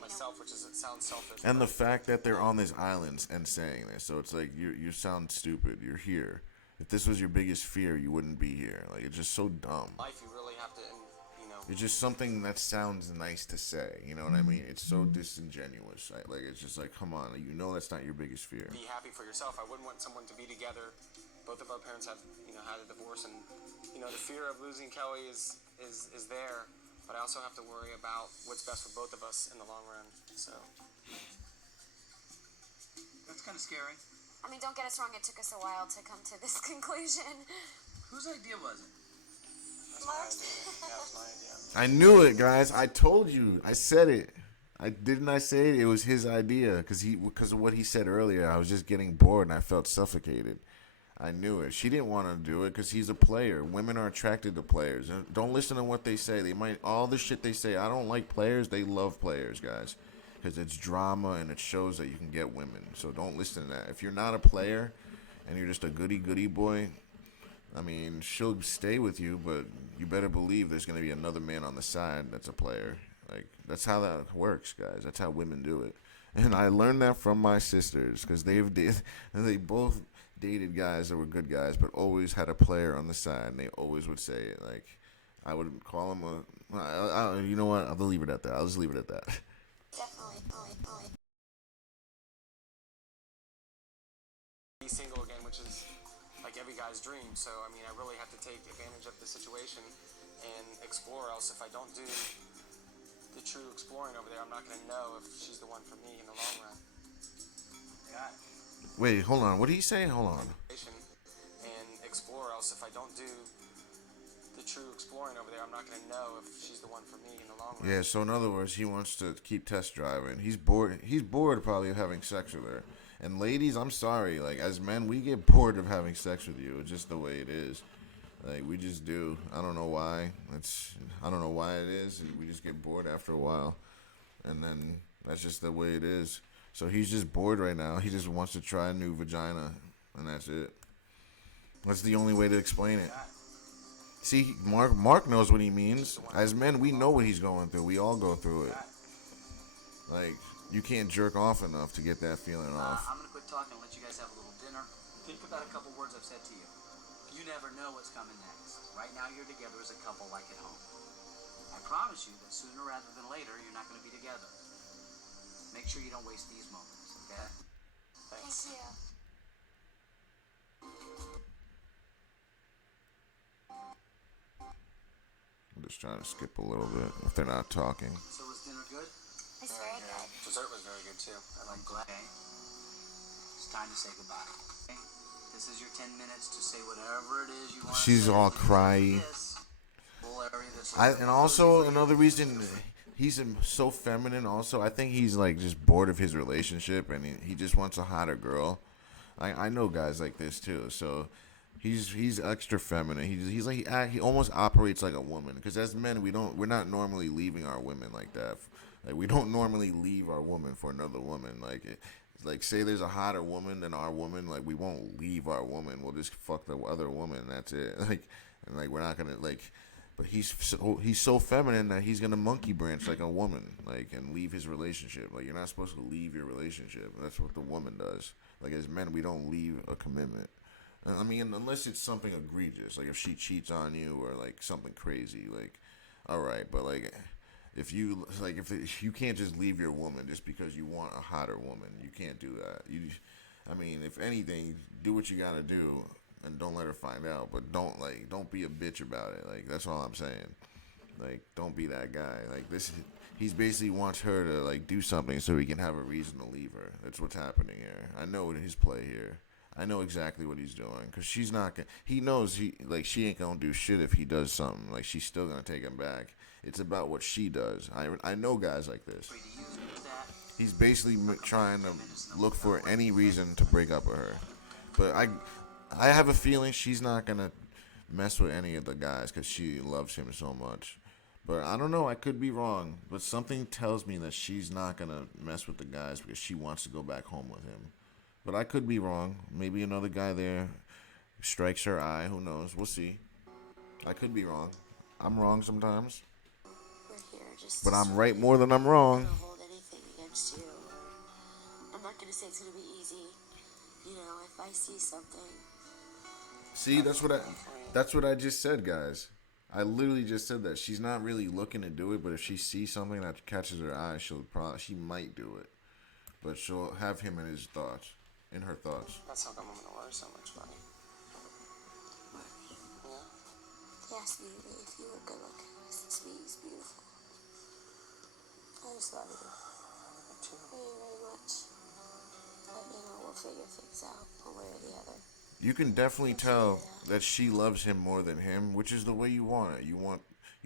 Myself, which is, it sounds selfish. And the fact that they're on these islands and saying this, so it's like you sound stupid. You're here. If this was your biggest fear, you wouldn't be here. Like, it's just so dumb. Life, you really have to, It's just something that sounds nice to say. You know what I mean? It's so disingenuous. Like, it's just like, come on. You know that's not your biggest fear. be happy for yourself. I wouldn't want someone to be together. Both of our parents have, had a divorce, and the fear of losing Kelly is there. But I also have to worry about what's best for both of us in the long run. So That's kind of scary. I mean, don't get us wrong. It took us a while to come to this conclusion. Whose idea was it? that's my idea. That was my idea. I knew it, guys. I told you. I said it. I say it? It was his idea because of what he said earlier. I was just getting bored and I felt suffocated. I knew it. She didn't want to do it because he's a player. Women are attracted to players. And don't listen to what they say. All the shit they say. I don't like players. They love players, guys, because it's drama and it shows that you can get women. So don't listen to that. If you're not a player and you're just a goody boy, I mean, she'll stay with you, but you better believe there's going to be another man on the side that's a player. Like, that's how that works, guys. That's how women do it. And I learned that from my sisters because they both dated guys that were good guys, but always had a player on the side, and they always would say it. Like, I would call him you know what? I'll leave it at that. I'll just leave it at that. Definitely. Be single again, which is like every guy's dream. So I mean, I really have to take advantage of the situation and explore. Else, if I don't do the true exploring over there, I'm not going to know if she's the one for me in the long run. Yeah. Wait, hold on. What did he say? Hold on. And explore. Else, if I don't do the true exploring over there, I'm not going to know if she's the one for me in the long run. Yeah, so in other words, he wants to keep test driving. He's bored probably of having sex with her. And ladies, I'm sorry, like, as men, we get bored of having sex with you. It's just the way it is. Like, we just do. I don't know why. I don't know why it is. We just get bored after a while. And then that's just the way it is. So he's just bored right now. He just wants to try a new vagina. And that's it. That's the only way to explain it. See, Mark knows what he means. As men, we know what he's going through. We all go through it. Like, you can't jerk off enough to get that feeling off. I'm going to quit talking and let you guys have a little dinner. Think about a couple words I've said to you. You never know what's coming next. Right now, you're together as a couple like at home. I promise you that sooner rather than later, you're not going to be together. Make sure you don't waste these moments, okay? Thank you. just trying to skip a little bit if they're not talking. So was dinner good? It's very good. Dessert was very good too. I'm glad. It's time to say goodbye. Okay? This is your 10 minutes to say whatever it is you want to say. She's all cryy. And also another reason he's so feminine. Also, I think he's like just bored of his relationship and he just wants a hotter girl. I know guys like this too. So he's extra feminine. He's like he almost operates like a woman. Because as men, we're not normally leaving our women like that. Like we don't normally leave our woman for another woman. Like say there's a hotter woman than our woman. Like we won't leave our woman. We'll just fuck the other woman. That's it. Like we're not gonna like. But he's so feminine that he's gonna monkey branch like a woman, like, and leave his relationship. Like, you're not supposed to leave your relationship. That's what the woman does. Like, as men, we don't leave a commitment. I mean, unless it's something egregious, like if she cheats on you or like something crazy, like, all right. But like, if you can't just leave your woman just because you want a hotter woman, you can't do that. I mean, if anything, do what you gotta do. And don't let her find out, but don't be a bitch about it. Like, that's all I'm saying. Like, don't be that guy. Like, he's basically wants her to like do something so he can have a reason to leave her. That's what's happening here. I know his play here. I know exactly what he's doing because she's not gonna. He knows she ain't gonna do shit if he does something. Like, she's still gonna take him back. It's about what she does. I know guys like this. He's basically trying to look for any reason to break up with her, but I have a feeling she's not going to mess with any of the guys because she loves him so much. But I don't know. I could be wrong. But something tells me that she's not going to mess with the guys because she wants to go back home with him. But I could be wrong. Maybe another guy there strikes her eye. Who knows? We'll see. I could be wrong. I'm wrong sometimes. We're here just but I'm right more than I'm wrong. I'm not gonna hold anything against you. I'm not going to say it's going to be easy. You know, if I see something... See, that's what I just said, guys. I literally just said that. She's not really looking to do it, but if she sees something that catches her eye, she might do it. But she'll have him in her thoughts. That's how come I'm gonna worry so much, buddy. Yeah. He asked me if you were good looking. I said, he's beautiful. I just love you. Thank you very much. But, you know, we'll figure things out one way or the other. You can definitely tell that she loves him more than him, which is the way you want it. You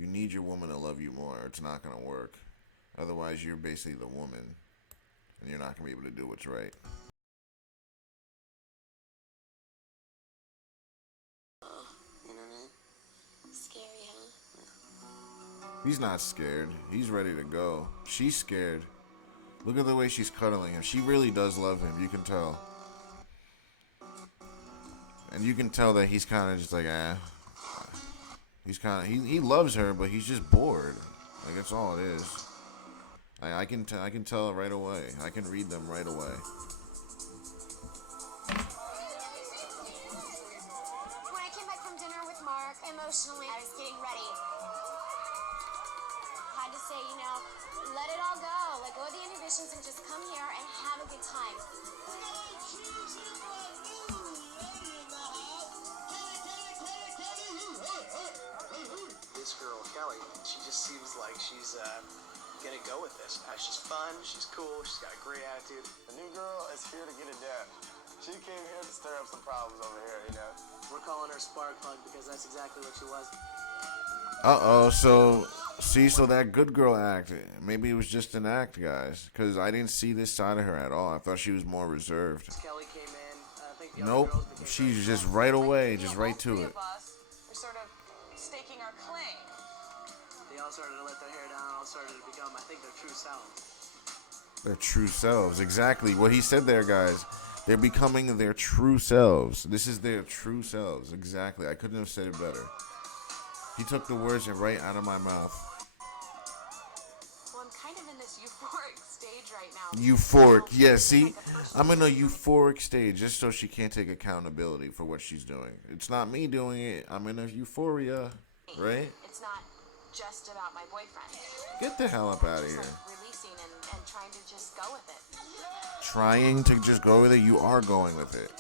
need your woman to love you more. It's not going to work. Otherwise, you're basically the woman, and you're not going to be able to do what's right. You know what I mean? Scary, huh? He's not scared. He's ready to go. She's scared. Look at the way she's cuddling him. She really does love him. You can tell. And you can tell that he's kind of just like, he loves her, but he's just bored. Like, that's all it is. I can tell it right away. I can read them right away. When I came back from dinner with Mark, emotionally, I was getting ready. Had to say, you know, let it all go. Let go of the inhibitions and just come here and have a good time. This girl, Kelly, she just seems like she's gonna go with this. She's fun, she's cool, she's got a great attitude. The new girl is here to get it done. She came here to stir up some problems over here, you know? We're calling her Spark Plug because that's exactly what she was. So that good girl act, maybe it was just an act, guys, because I didn't see this side of her at all. I thought she was more reserved. Kelly came in, I think the Nope, other girls became she's very just right away, just right to it. We're sort of staking our claim. They all started to let their hair down, all started to become, I think, their true selves. Their true selves, exactly what he said there, guys. They're becoming their true selves. This is their true selves, exactly. I couldn't have said it better. He took the words right out of my mouth. Well, I'm kind of in this euphoric stage right now. Euphoric, yeah, see? I'm in a euphoric stage just so she can't take accountability for what she's doing. It's not me doing it. I'm in a euphoria, right? It's not just about my boyfriend. Get the hell up out of Just here. like releasing and trying to just go with it. Trying to just go with it? You are going with it.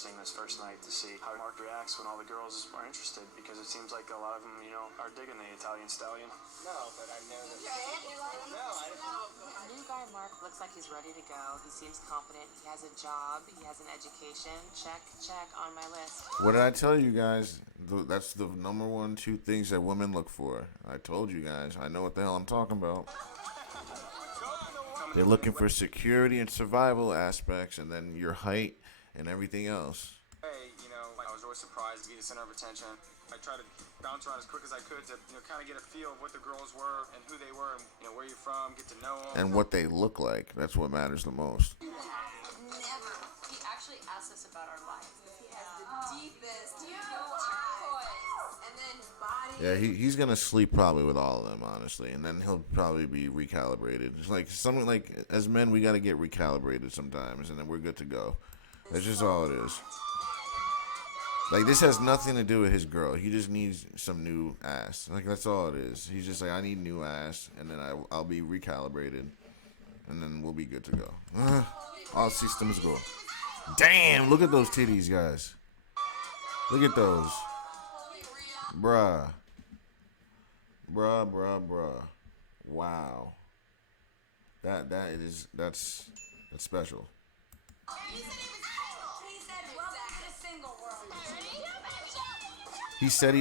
interesting this first night to see how Mark reacts when all the girls are interested, because it seems like a lot of them, you know, are digging the Italian stallion. No, but I know that. No, I don't. New guy Mark looks like he's ready to go. He seems confident. He has a job. He has an education. Check, check on my list. What did I tell you guys? That's the number one, two things that women look for. I told you guys. I know what the hell I'm talking about. They're looking for security and survival aspects, and then your height and everything else. Hey, you know, I was always surprised to be the center of attention. I tried to bounce around as quick as I could to, you know, kind of get a feel of what the girls were and who they were, and, you know, where you're from, get to know them. And what they look like. That's what matters the most. Never. He actually asked us about our lives. He has the deepest blue eyes, and then body. Yeah, he's gonna sleep probably with all of them, honestly, and then he'll probably be recalibrated. It's like something like, as men, we gotta get recalibrated sometimes, and then we're good to go. That's just all it is. Like, this has nothing to do with his girl. He just needs some new ass. Like, that's all it is. He's just like, I need new ass, and then I'll be recalibrated, and then we'll be good to go. All systems go. Damn, look at those titties, guys. Look at those. Bruh. Bruh. Wow. That's special. He said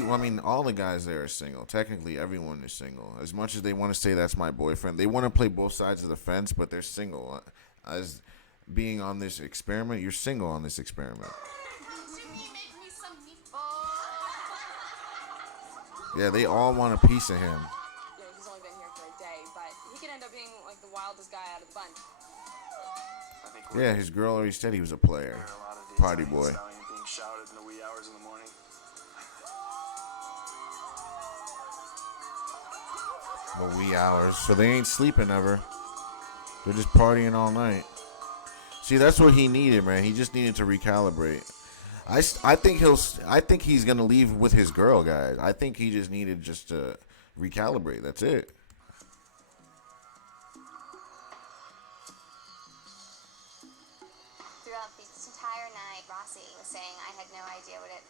all the guys there are single. Technically, everyone is single. As much as they want to say that's my boyfriend, they want to play both sides of the fence, but they're single. As being on this experiment, you're single on this experiment. Yeah, they all want a piece of him. You know, he's only been here for a day, but he could end up being like the wildest guy out of the bunch. Yeah, his girl already said he was a player. Party boy. Being shouted in the wee hours in the morning. The wee hours. So they ain't sleeping ever. They're just partying all night. See, that's what he needed, man. He just needed to recalibrate. I think he's gonna leave with his girl, guys. I think he just needed to recalibrate. That's it. Throughout this entire night, Rossi was saying I had no idea what it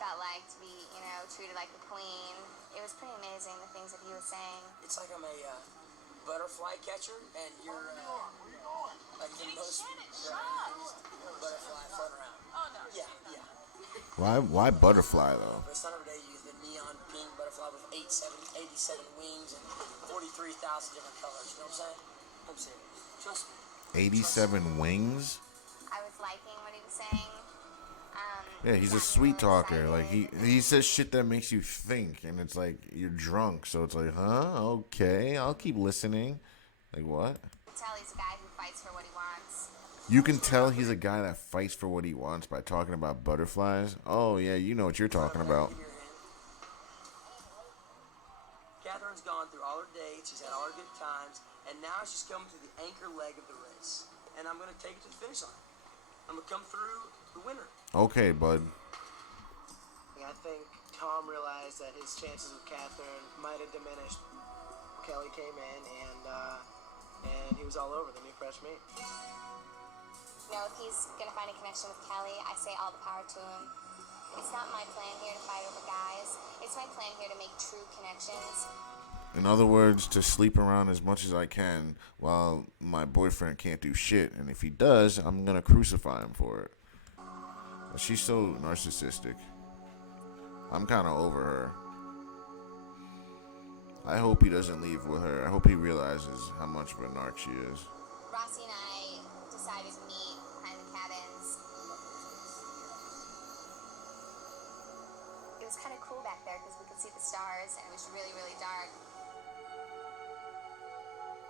felt like to be, you know, treated like a queen. It was pretty amazing, the things that he was saying. It's like I'm a butterfly catcher, and you're like the most butterfly floating around. Oh no. Yeah. Why butterfly though? For the son of a day, you use the neon pink butterfly with 87 wings and 43,000 different colors. You know what I'm saying? I'm serious. Trust me. 87 wings? I was liking what he was saying. Yeah, he's a sweet talker. Like he says shit that makes you think, and it's like you're drunk, so it's like, huh? Okay, I'll keep listening. Like what? You can tell he's a guy who fights for what he wants. You can tell he's a guy that fights for what he wants by talking about butterflies. Oh yeah, you know what you're talking about. Catherine's gone through all her dates. She's had all her good times, and now she's coming to the anchor leg of the race, and I'm gonna take it to the finish line. I'm gonna come through the winner. Okay, bud. I think Tom realized that his chances with Catherine might have diminished. Kelly came in, and he was all over the new fresh meat. You know, if he's gonna find a connection with Kelly, I say all the power to him. It's not my plan here to fight over guys. It's my plan here to make true connections. In other words, to sleep around as much as I can while my boyfriend can't do shit. And if he does, I'm going to crucify him for it. She's so narcissistic. I'm kind of over her. I hope he doesn't leave with her. I hope he realizes how much of a narc she is. Rossi and I decided to meet behind the cabins. It was kind of cool back there because we could see the stars and it was really, really dark.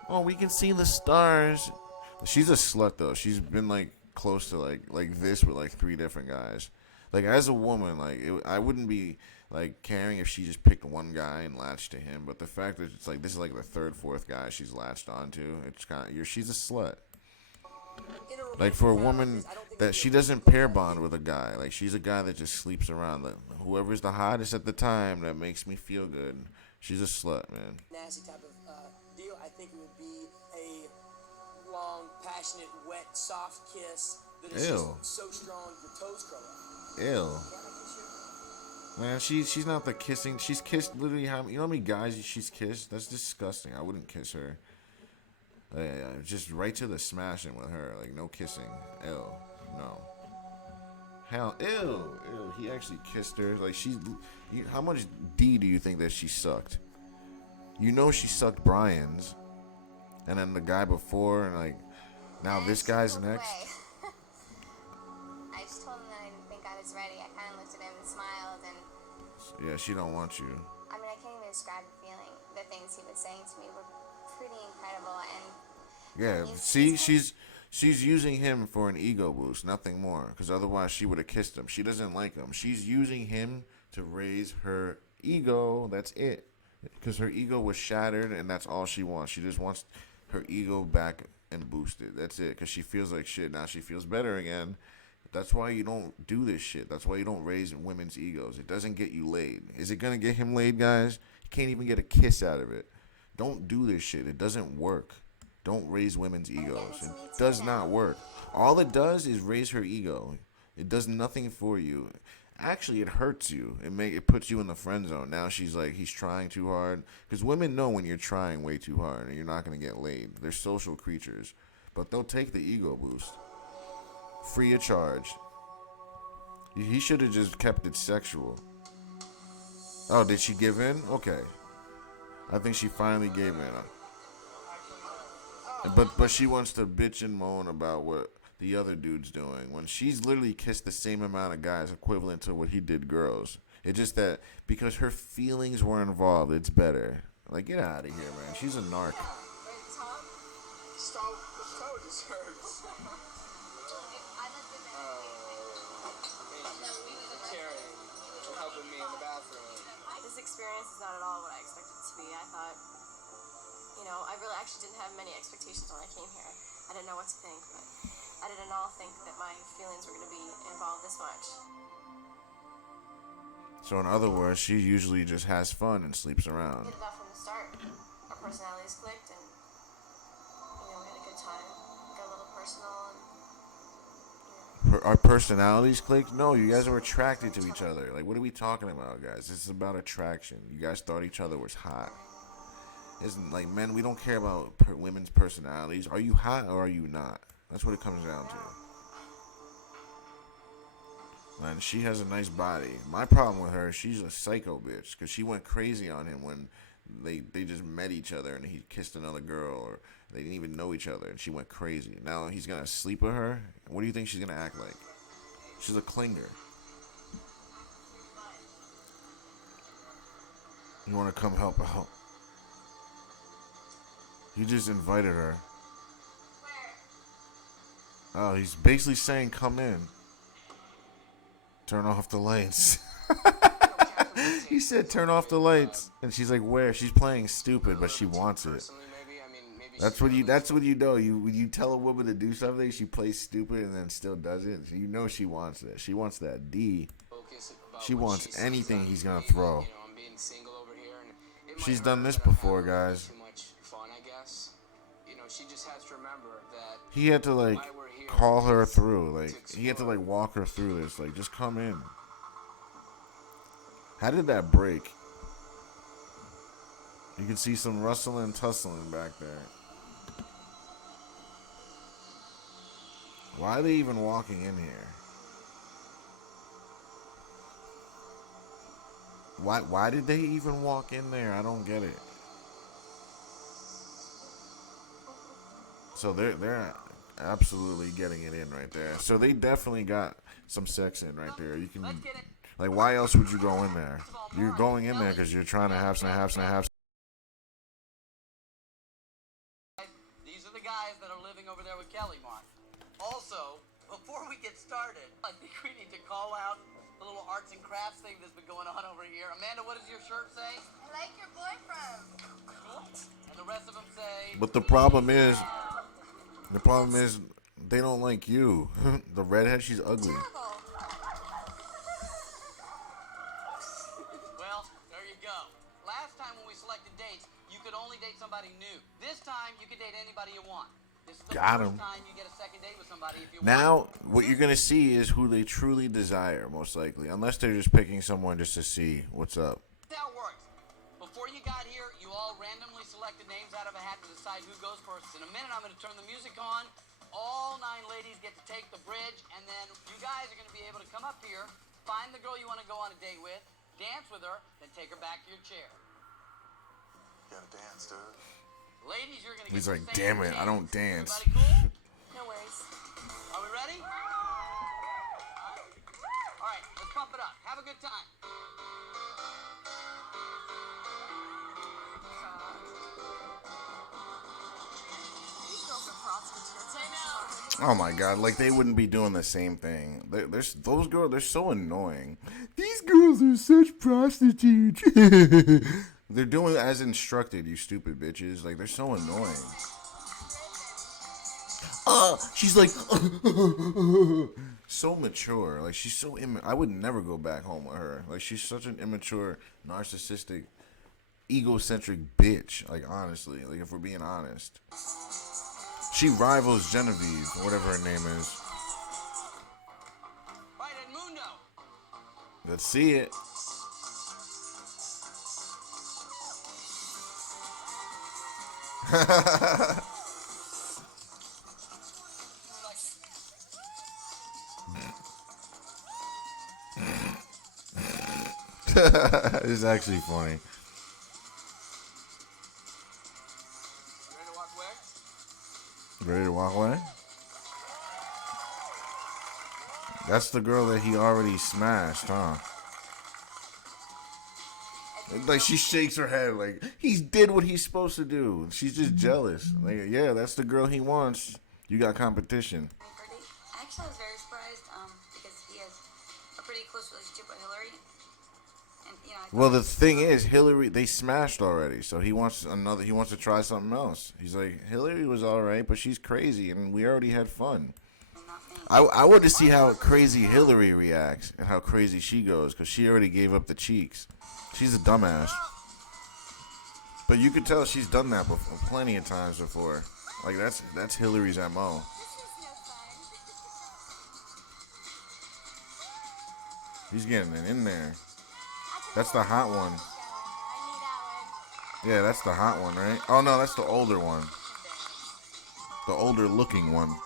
Oh, we can see the stars. She's a slut though. She's been like close to like this with like 3 different guys. Like as a woman, like I wouldn't be like caring if she just picked one guy and latched to him. But the fact that it's like this is like the 3rd, 4th guy she's latched onto, it's kind of she's a slut. Like for a woman that she doesn't pair bond with a guy, like she's a guy that just sleeps around. Like whoever's the hottest at the time that makes me feel good, she's a slut, man. Nasty type of deal. I think it would be a long, passionate, wet, soft kiss Ew. So strong, your toes curl up. Ew. Man, she's not the kissing. She's kissed literally how you know how many guys she's kissed? That's disgusting. I wouldn't kiss her. Just right to the smashing with her. Like no kissing. Ew. No. Hell, ew. He actually kissed her. Like how much D do you think that she sucked? You know she sucked Brian's, and then the guy before, and like now this guy's next. I just told him that I didn't think I was ready. I kind of looked at him and smiled, and Yeah, she don't want you. I mean, I can't even describe the feeling. The things he was saying to me were pretty incredible, and Yeah, see, she's using him for an ego boost, nothing more. Because otherwise, she would have kissed him. She doesn't like him. She's using him to raise her ego. That's it. Because her ego was shattered, and that's all she wants. She just wants her ego back and boosted. That's it. Because she feels like shit. Now she feels better again. That's why you don't do this shit. That's why you don't raise women's egos. It doesn't get you laid. Is it gonna get him laid, guys? He can't even get a kiss out of it. Don't do this shit. It doesn't work. Don't raise women's egos. It does not work. All it does is raise her ego. It does nothing for you. Actually, it hurts you. It puts you in the friend zone. Now she's like, he's trying too hard. Because women know when you're trying way too hard and you're not going to get laid. They're social creatures. But they'll take the ego boost. Free of charge. He should have just kept it sexual. Oh, did she give in? Okay. I think she finally gave in. But she wants to bitch and moan about what the other dude's doing when she's literally kissed the same amount of guys equivalent to what he did girls. It's just that because her feelings were involved, it's better. Like, get out of here, man. She's a narc. This experience is not at all what I expected it to be. I thought, I really actually didn't have many expectations when I came here. I didn't know what to think, but I didn't at all think that my feelings were going to be involved this much. So in other words, she usually just has fun and sleeps around. We hit it off from the start. Our personalities clicked, and we had a good time. Got a little personal, and Our personalities clicked? No, you guys are attracted to each other. Like, what are we talking about, guys? This is about attraction. You guys thought each other was hot. Isn't like men? We don't care about women's personalities. Are you hot or are you not? That's what it comes down to. And she has a nice body. My problem with her, she's a psycho bitch because she went crazy on him when they just met each other and he kissed another girl or they didn't even know each other and she went crazy. Now he's gonna sleep with her. What do you think she's gonna act like? She's a clinger. You want to come help out? He just invited her. Oh, he's basically saying, come in. Turn off the lights. He said, turn off the lights. And she's like, where? She's playing stupid, but she wants it. That's what you know. You tell a woman to do something, she plays stupid and then still does it. So you know she wants it. She wants that D. She wants anything he's going to throw. She's done this before, guys. She just has to remember that he had to like call her through. Like he had to like walk her through this. Like just come in. How did that break? You can see some rustling and tussling back there. Why are they even walking in here? Why did they even walk in there? I don't get it. So they're absolutely getting it in right there. So they definitely got some sex in right there. You can, like, why else would you go in there? You're going in there because you're trying to have some. These are the guys that are living over there with Kelly, Mark. Also, before we get started, I think we need to call out the little arts and crafts thing that's been going on over here. Amanda, what does your shirt say? I like your boyfriend. And the rest of them say... But the problem is they don't like you. The redhead, she's ugly. Well, there you go. Last time when we selected dates, you could only date somebody new. This time, you can date anybody you want. This is the Got first him. time you get a second date with somebody if you Now, what you're gonna see is who they truly desire, most likely, unless they're just picking someone just to see what's up. That's how it works. Before you got here, you all randomly selected names out of a hat to decide who goes first. In a minute, I'm going to turn the music on. All 9 ladies get to take the bridge, and then you guys are going to be able to come up here, find the girl you want to go on a date with, dance with her, then take her back to your chair. You gotta dance, dude. Ladies, you're going to get He's the like, same damn it, I chance. don't dance. Everybody cool? No worries. Are we ready? All right, let's pump it up. Have a good time. Oh my god, like they wouldn't be doing the same thing. Those girls, they're so annoying. These girls are such prostitutes. They're doing as instructed, you stupid bitches. Like, they're so annoying. She's like, so mature. Like, she's so I would never go back home with her. Like, she's such an immature, narcissistic, egocentric bitch. Like, honestly, like, if we're being honest. She rivals Genevieve, whatever her name is. Right, Edmundo. Let's see it. It's actually funny. Ready to walk away? Ready to walk away? That's the girl that he already smashed, huh? Like, she shakes her head like, he did what he's supposed to do. She's just jealous. Like, yeah, that's the girl he wants. You got competition. Actually, I was very surprised because he has a pretty close relationship with Hillary. And, you know, Well, the thing is, Hillary, they smashed already, so he wants to try something else. He's like, Hillary was all right, but she's crazy, and we already had fun. I want to see how crazy Hillary reacts and how crazy she goes, because she already gave up the cheeks. She's a dumbass. But you could tell she's done that before, plenty of times before. Like, that's Hillary's MO. He's getting it in there. That's the hot one. Yeah, that's the hot one, right? Oh, no, that's the older one. The older looking one.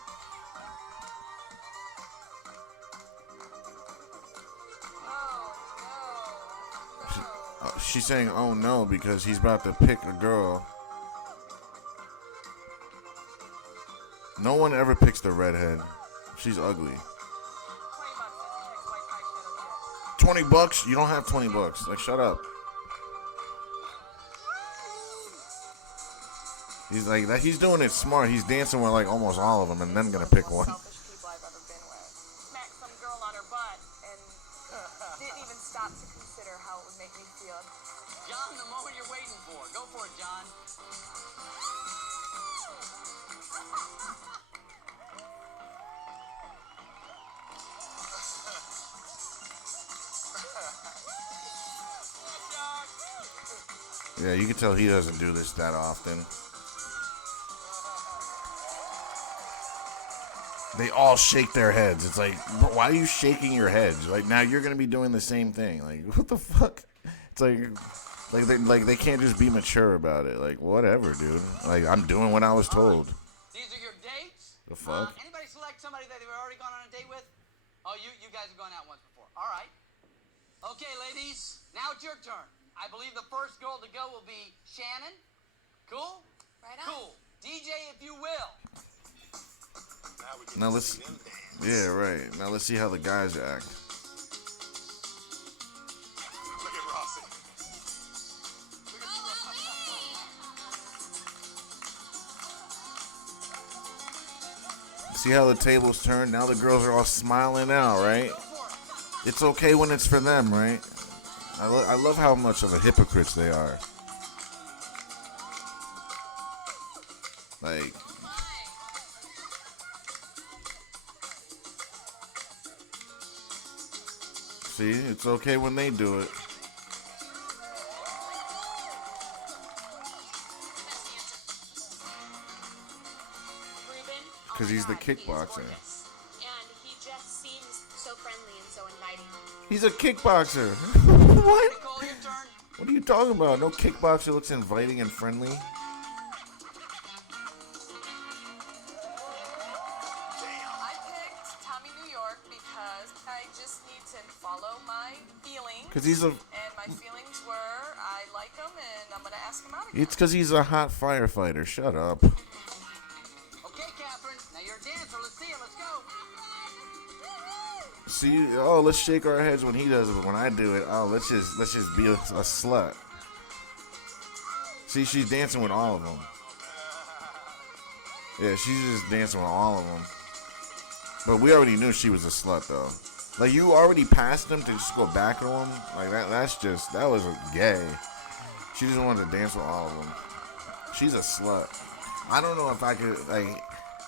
She's saying, oh no, because he's about to pick a girl. No one ever picks the redhead. She's ugly. $20? You don't have $20. Like, shut up. He's like that. He's doing it smart. He's dancing with like almost all of them, and then gonna pick one. Selfish people I've ever been with. Smacked some girl on her butt and didn't even stop to consider how it would make me feel. John, the moment you're waiting for. Go for it, John. Yeah, you can tell he doesn't do this that often. They all shake their heads. It's like, bro, why are you shaking your heads? Like, now you're gonna be doing the same thing. Like, what the fuck? It's like they can't just be mature about it. Like, whatever, dude. Like, I'm doing what I was told. These are your dates? The fuck? Anybody select somebody that they've already gone on a date with? Oh, you guys have gone out once before. All right. Okay, ladies, now it's your turn. I believe the first girl to go will be Shannon. Cool? Right on. Cool. DJ, if you will. Now let's. Yeah, right. Now let's see how the guys act. Look at Rossi. See how the tables turn? Now the girls are all smiling out, right? It's okay when it's for them, right? I love how much of a hypocrites they are. Like, see, it's okay when they do it. 'Cause he's the He is kickboxer. gorgeous. And he just seems so friendly and so inviting. He's a kickboxer. What? What are you talking about? No kickboxer looks inviting and friendly. I picked Tommy New York because I just need to follow my feelings. 'Cause he's a. And my feelings were, I like him and I'm going to ask him out again. It's 'cause he's a hot firefighter. Shut up. Okay, Catherine. Now you're a dancer. Let's see it. Let's go. See, oh, let's shake our heads when he does it, but when I do it, oh, let's just be a slut. See, she's dancing with all of them. Yeah, she's just dancing with all of them. But we already knew she was a slut, though. Like, you already passed him to just go back to him. Like, that was a gay. She just wanted to dance with all of them. She's a slut. I don't know if I could, like,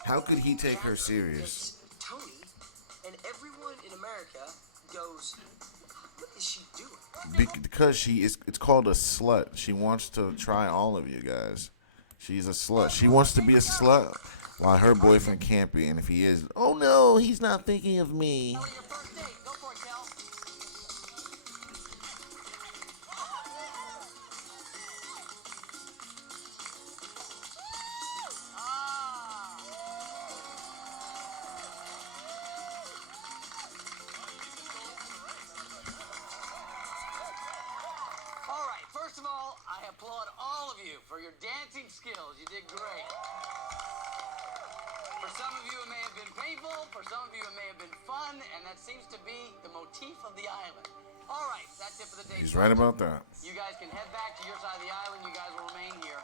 how could he take her serious? Tony and everyone in America goes, what is she doing? Because it's called a slut. She wants to try all of you guys. She's a slut. She wants to be a slut while her boyfriend can't be. And if he is, oh no, he's not thinking of me. Your first date. Go for it, Kel. All right, first of all, I applaud all of you for your dancing skills. You did great. For some of you, it may have been painful. For some of you, it may have been fun. And that seems to be the motif of the island. All right, that's it for the day. He's right about that. You guys can head back to your side of the island. You guys will remain here.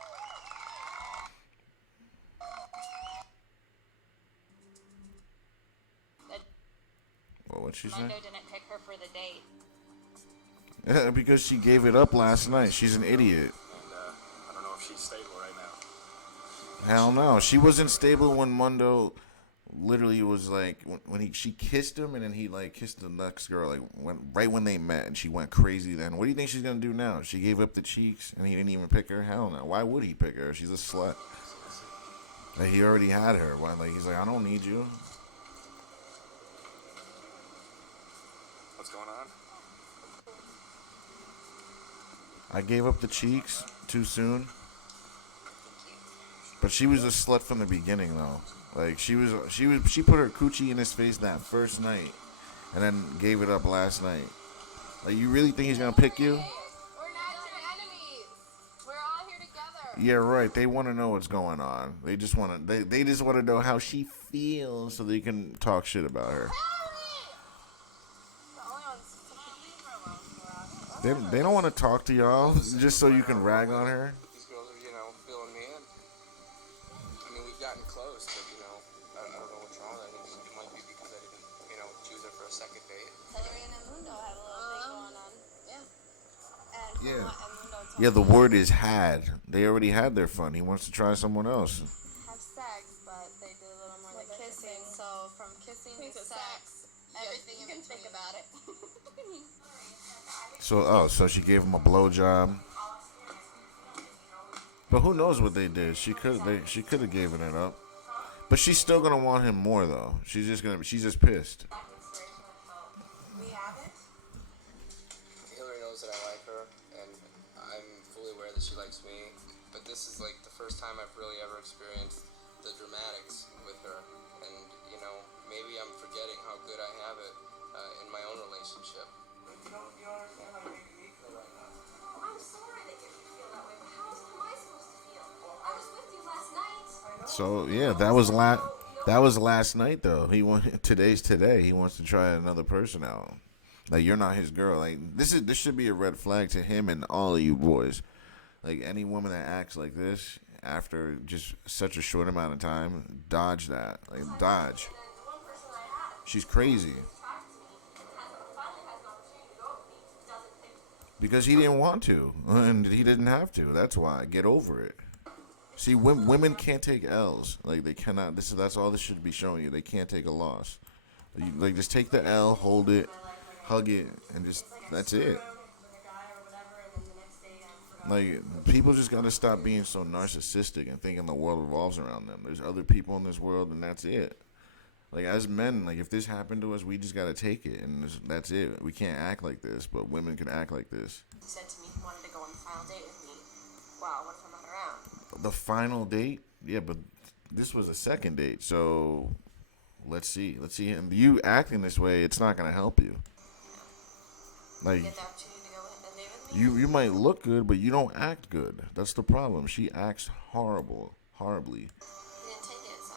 Well, what'd she say? Mundo didn't pick her for the date. Yeah, because she gave it up last night. She's an idiot. And I don't know if she's stable right now. Hell no. She wasn't stable when Mundo literally was like when she kissed him and then he like kissed the next girl like right when they met and she went crazy then. What do you think she's gonna do now? She gave up the cheeks and he didn't even pick her? Hell no. Why would he pick her? She's a slut. Like, he already had her. Why? Like, he's like, I don't need you. What's going on? I gave up the cheeks too soon. But she was a slut from the beginning, though. Like, she put her coochie in his face that first night, and then gave it up last night. Like, you really think he's gonna pick you? We're not your enemies. We're all here together. Yeah, right. They want to know what's going on. They just want to. They just want to know how she feels, so they can talk shit about her. They don't want to talk to y'all just so you can rag on her. These girls are, filling me in. I mean, we've gotten close, but, I don't know what's wrong with it. It might be because I didn't, choose her for a second date. Hillary and Mundo have a little thing going on. Yeah. And Yeah. Yeah, the word is had. They already had their fun. He wants to try someone else. have sex, but they do a little more like kissing. So from kissing to sex, everything you can think about it. So she gave him a blowjob. But who knows what they did? She could have given it up. But she's still gonna want him more though. She's just pissed. Hillary knows that I like her, and I'm fully aware that she likes me. But this is like the first time I've really ever experienced the dramatics with her. And, maybe I'm forgetting how good I have it in my own relationship. You don't understand how you make me feel right now. I'm sorry that you feel that way, but how am I supposed to feel? I was with you last night. So yeah, that was last night though. Today's today. He wants to try another person out. Like, you're not his girl. Like, this should be a red flag to him and all of you boys. Like, any woman that acts like this after just such a short amount of time, dodge that. Like, dodge. She's crazy. Because he didn't want to, and he didn't have to. That's why. Get over it. See, women can't take L's. Like, they cannot. That's all this should be showing you. They can't take a loss. Like, just take the L, hold it, hug it, and just, that's it. Like, people just gotta stop being so narcissistic and thinking the world revolves around them. There's other people in this world, and that's it. Like, as men, like, if this happened to us, we just gotta take it, and that's it. We can't act like this, but women can act like this. He said to me he wanted to go on the final date with me. Wow, what if I'm not around? The final date? Yeah, but this was a second date, so let's see. Let's see. And you acting this way, it's not gonna help you. Like, Get the opportunity to go on a date with me? you might look good, but you don't act good. That's the problem. She acts horribly. He didn't take it, so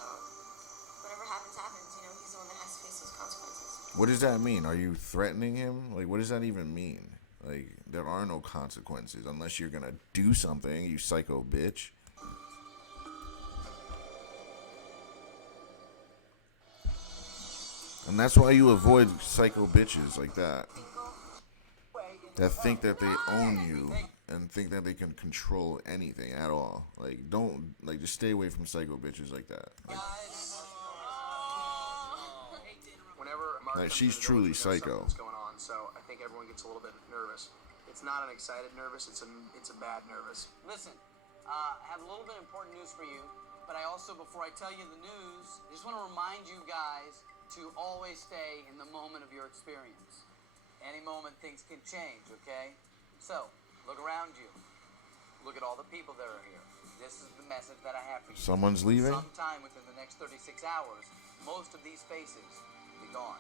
whatever happens, happens. You know, he's the one that has to face those consequences. What does that mean? Are you threatening him? Like, what does that even mean? Like, there are no consequences unless you're gonna do something, you psycho bitch. And that's why you avoid psycho bitches like that. That think that they own you and think that they can control anything at all. Like, don't, like, just stay away from psycho bitches like that. Like, she's truly psycho. What's going on? So I think everyone gets a little bit nervous. It's not an excited nervous. It's a bad nervous. Listen, I have a little bit of important news for you, but I also, before I tell you the news, I just want to remind you guys to always stay in the moment of your experience. Any moment things can change, okay? So, look around you. Look at all the people that are here. This is the message that I have for you. Someone's leaving? Sometime within the next 36 hours, most of these faces will be gone.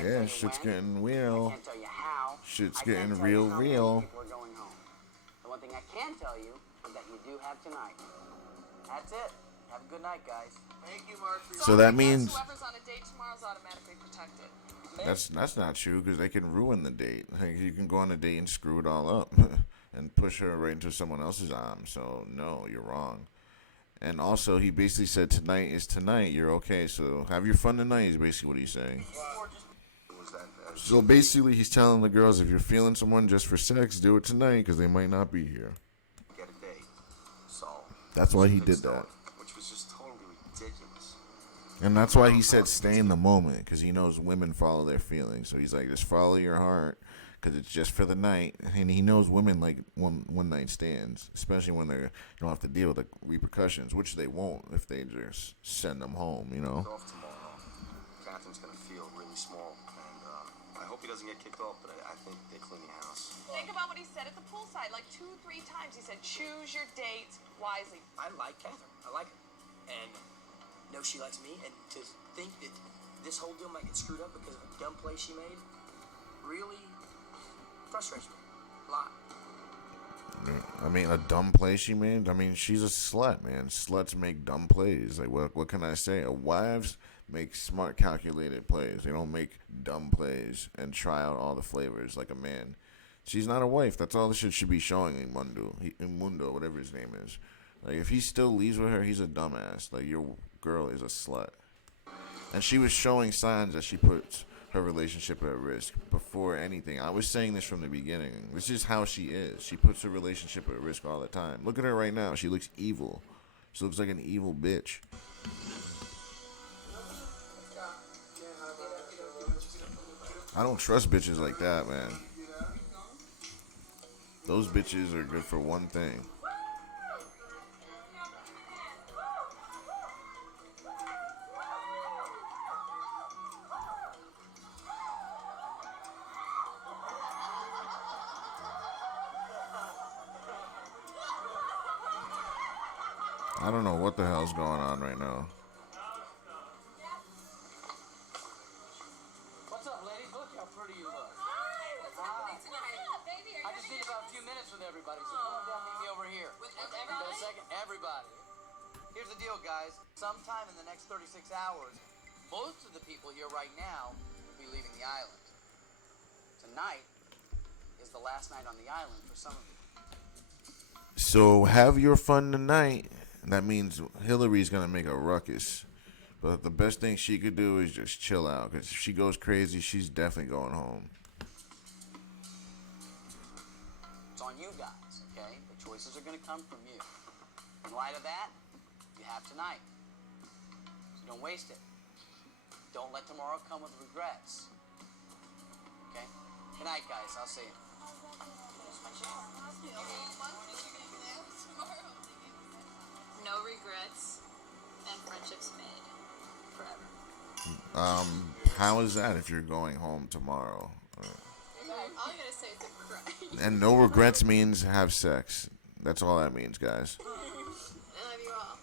Yeah, shit's getting real. I can't tell you how. Shit's I can't getting tell you real, how many real. people are going home. The one thing I can tell you is that you do have tonight. That's it. Have a good night, guys. Thank you, Mark. So that means Whoever's on a date tomorrow is automatically protected. that's not true, because they can ruin the date. Like, you can go on a date and screw it all up and push her right into someone else's arms. So no, you're wrong. And also, he basically said tonight is tonight. You're okay. So have your fun tonight is basically what he's saying. So basically, he's telling the girls, if you're feeling someone just for sex, do it tonight, because they might not be here. Get a date. So That's why he did that. which was just totally ridiculous. And that's why he said stay in the moment, because he knows women follow their feelings. So he's like, just follow your heart, because it's just for the night. And he knows women like one night stands, especially when they don't have to deal with the repercussions, which they won't if they just send them home, you know? Off tomorrow. Catherine's gonna feel really small, and I hope he doesn't get kicked off, but I think they clean the house. Think about what he said at the poolside, like 2-3 times. He said, choose your dates wisely. I like Catherine. I like her. And know she likes me. And to think that this whole deal might get screwed up because of a dumb play she made really frustrates me a lot. I mean, a dumb play she made? I mean, she's a slut, man. Sluts make dumb plays. Like, what can I say? Wives make smart, calculated plays. They don't make dumb plays and try out all the flavors like a man. She's not a wife. That's all the shit should be showing in Mundo, whatever his name is. Like, if he still leaves with her, he's a dumbass. Like, your girl is a slut. And she was showing signs that she puts her relationship at risk before anything. I was saying this from the beginning. This is how she is. She puts her relationship at risk all the time. Look at her right now. She looks evil. She looks like an evil bitch. I don't trust bitches like that, man. Those bitches are good for one thing. I don't know what the hell's going on right now. What's up, ladies? Look how pretty you look. Hi, what's happening tonight? Baby, I just need about a few minutes with everybody, so come on down and meet me over here. With Wait a everybody? second, everybody. Here's the deal, guys. Sometime in the next 36 hours, most of the people here right now will be leaving the island. Tonight is the last night on the island for some of you. So have your fun tonight. That means Hillary's gonna make a ruckus. But the best thing she could do is just chill out. Because if she goes crazy, she's definitely going home. It's on you guys, okay? The choices are going to come from you. In light of that, you have tonight. So don't waste it. Don't let tomorrow come with regrets. okay? Good night, guys. I'll see you. No regrets and friendships made forever. How is that if you're going home tomorrow? All I gotta say is a cry. And no regrets means have sex. That's all that means, guys. I love you all.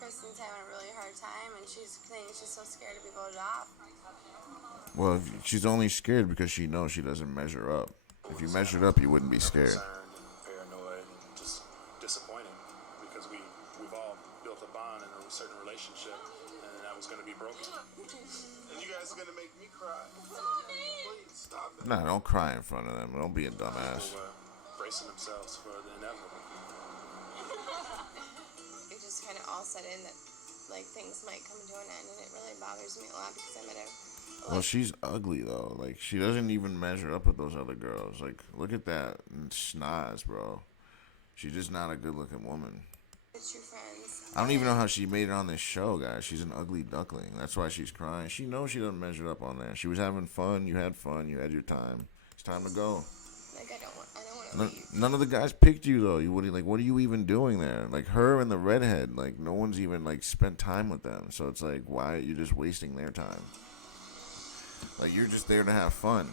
Kristen's having a really hard time, and she's saying she's so scared to be voted off. Well, she's only scared because she knows she doesn't measure up. If you measured up, you wouldn't be scared. Concerned and paranoid and just disappointed because we've all built a bond in a certain relationship, and that was going to be broken. And you guys are going to make me cry. Please stop it. Nah, don't cry in front of them. Don't be a dumbass. People bracing themselves for the inevitable. It just kind of all set in that like things might come to an end, and it really bothers me a lot because I'm at a. Well, she's ugly though. Like she doesn't even measure up with those other girls. Like look at that schnoz, bro. She's just not a good-looking woman. It's your friends. I don't even know how she made it on this show, guys. She's an ugly duckling. That's why she's crying. She knows she doesn't measure up on there. She was having fun. You had fun. You had your time. It's time to go. Like I don't want to leave. None of the guys picked you though. What are you even doing there? Like her and the redhead. Like no one's even like spent time with them. So it's like why you're just wasting their time. Like you're just there to have fun.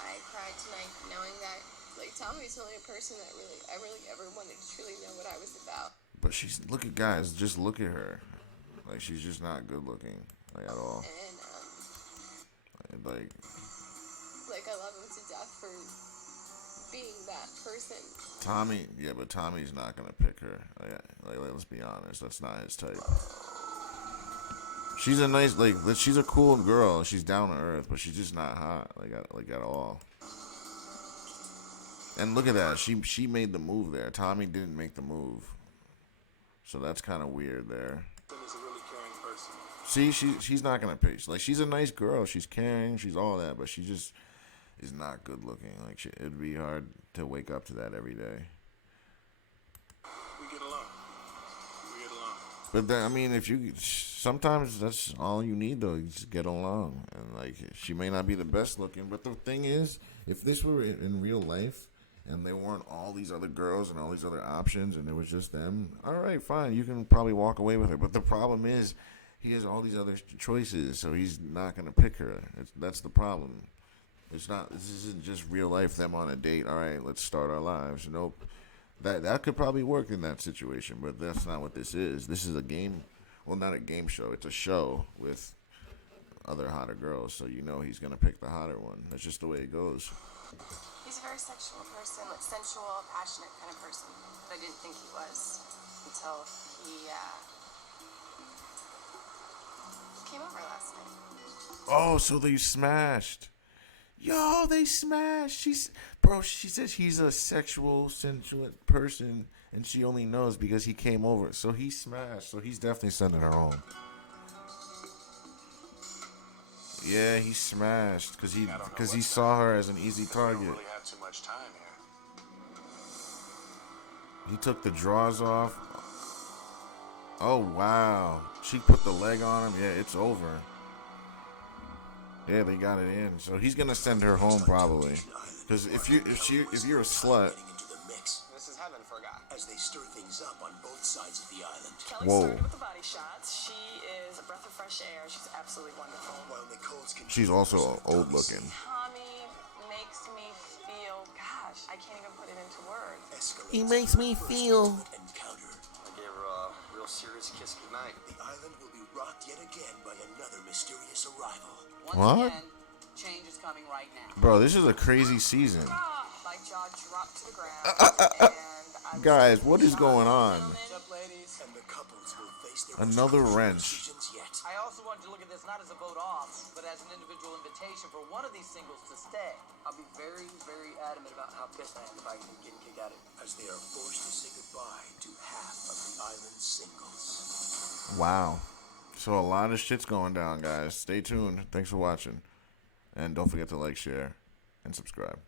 I cried tonight knowing that like Tommy's the only person that I really ever wanted to truly know what I was about. But look at guys, just look at her. Like she's just not good looking, like at all. And like I love him to death for being that person. Tommy, yeah, but Tommy's not gonna pick her. Like let's be honest, that's not his type. She's a nice, she's a cool girl. She's down to earth, but she's just not hot, like at all. And look at that, she made the move there. Tommy didn't make the move, so that's kind of weird there. Is a really caring person. See, she's not gonna pick. Like she's a nice girl. She's caring. She's all that, but she just is not good looking. Like it'd be hard to wake up to that every day. We get along. But then, I mean, sometimes that's all you need though. You just get along, and like she may not be the best looking, but the thing is, if this were in real life and there weren't all these other girls and all these other options, and it was just them, all right, fine, you can probably walk away with her. But the problem is, he has all these other choices, so he's not gonna pick her. That's the problem. It's not. This isn't just real life. Them on a date. All right, let's start our lives. Nope. That could probably work in that situation, but that's not what this is. This is a game. Well, not a game show. It's a show with other hotter girls, so you know he's gonna pick the hotter one. That's just the way it goes. He's a very sexual person, like sensual, passionate kind of person. But I didn't think he was until he came over last night. Oh, so they smashed. Yo, they smashed. She says he's a sexual, sensual person, and she only knows because he came over. So he smashed. So he's definitely sending her home. Yeah, he smashed because he saw her as an easy target. We don't really have too much time here. He took the drawers off. Oh wow, she put the leg on him. Yeah, it's over. Yeah, they got it in. So he's gonna send her home probably. Because if you're a slut. This is heaven for a guy. As they stir things up on both sides of the island. Kelly Whoa. started with the body shots. She is a breath of fresh air. She's absolutely wonderful. While Nicole's She's also old looking. Tommy makes me feel, gosh, I can't even put it into words. He makes me feel. Encounter. I gave her a real serious kiss goodnight. The island will be rocked yet again by another mysterious arrival. Once What? again, change is coming right now. Bro, this is a crazy season. My jaw dropped to the ground. And Guys, what is going on? What's up, ladies? And the couples will face their Another most wrench. decisions yet. I also wanted to look at this not as a vote off, but as an individual invitation for one of these singles to stay. I'll be very, very adamant about how pissed I am if I can get kicked out of it. As they are forced to say goodbye to half of the island's singles. Wow. So a lot of shit's going down, guys. Stay tuned. Thanks for watching. And don't forget to like, share, and subscribe.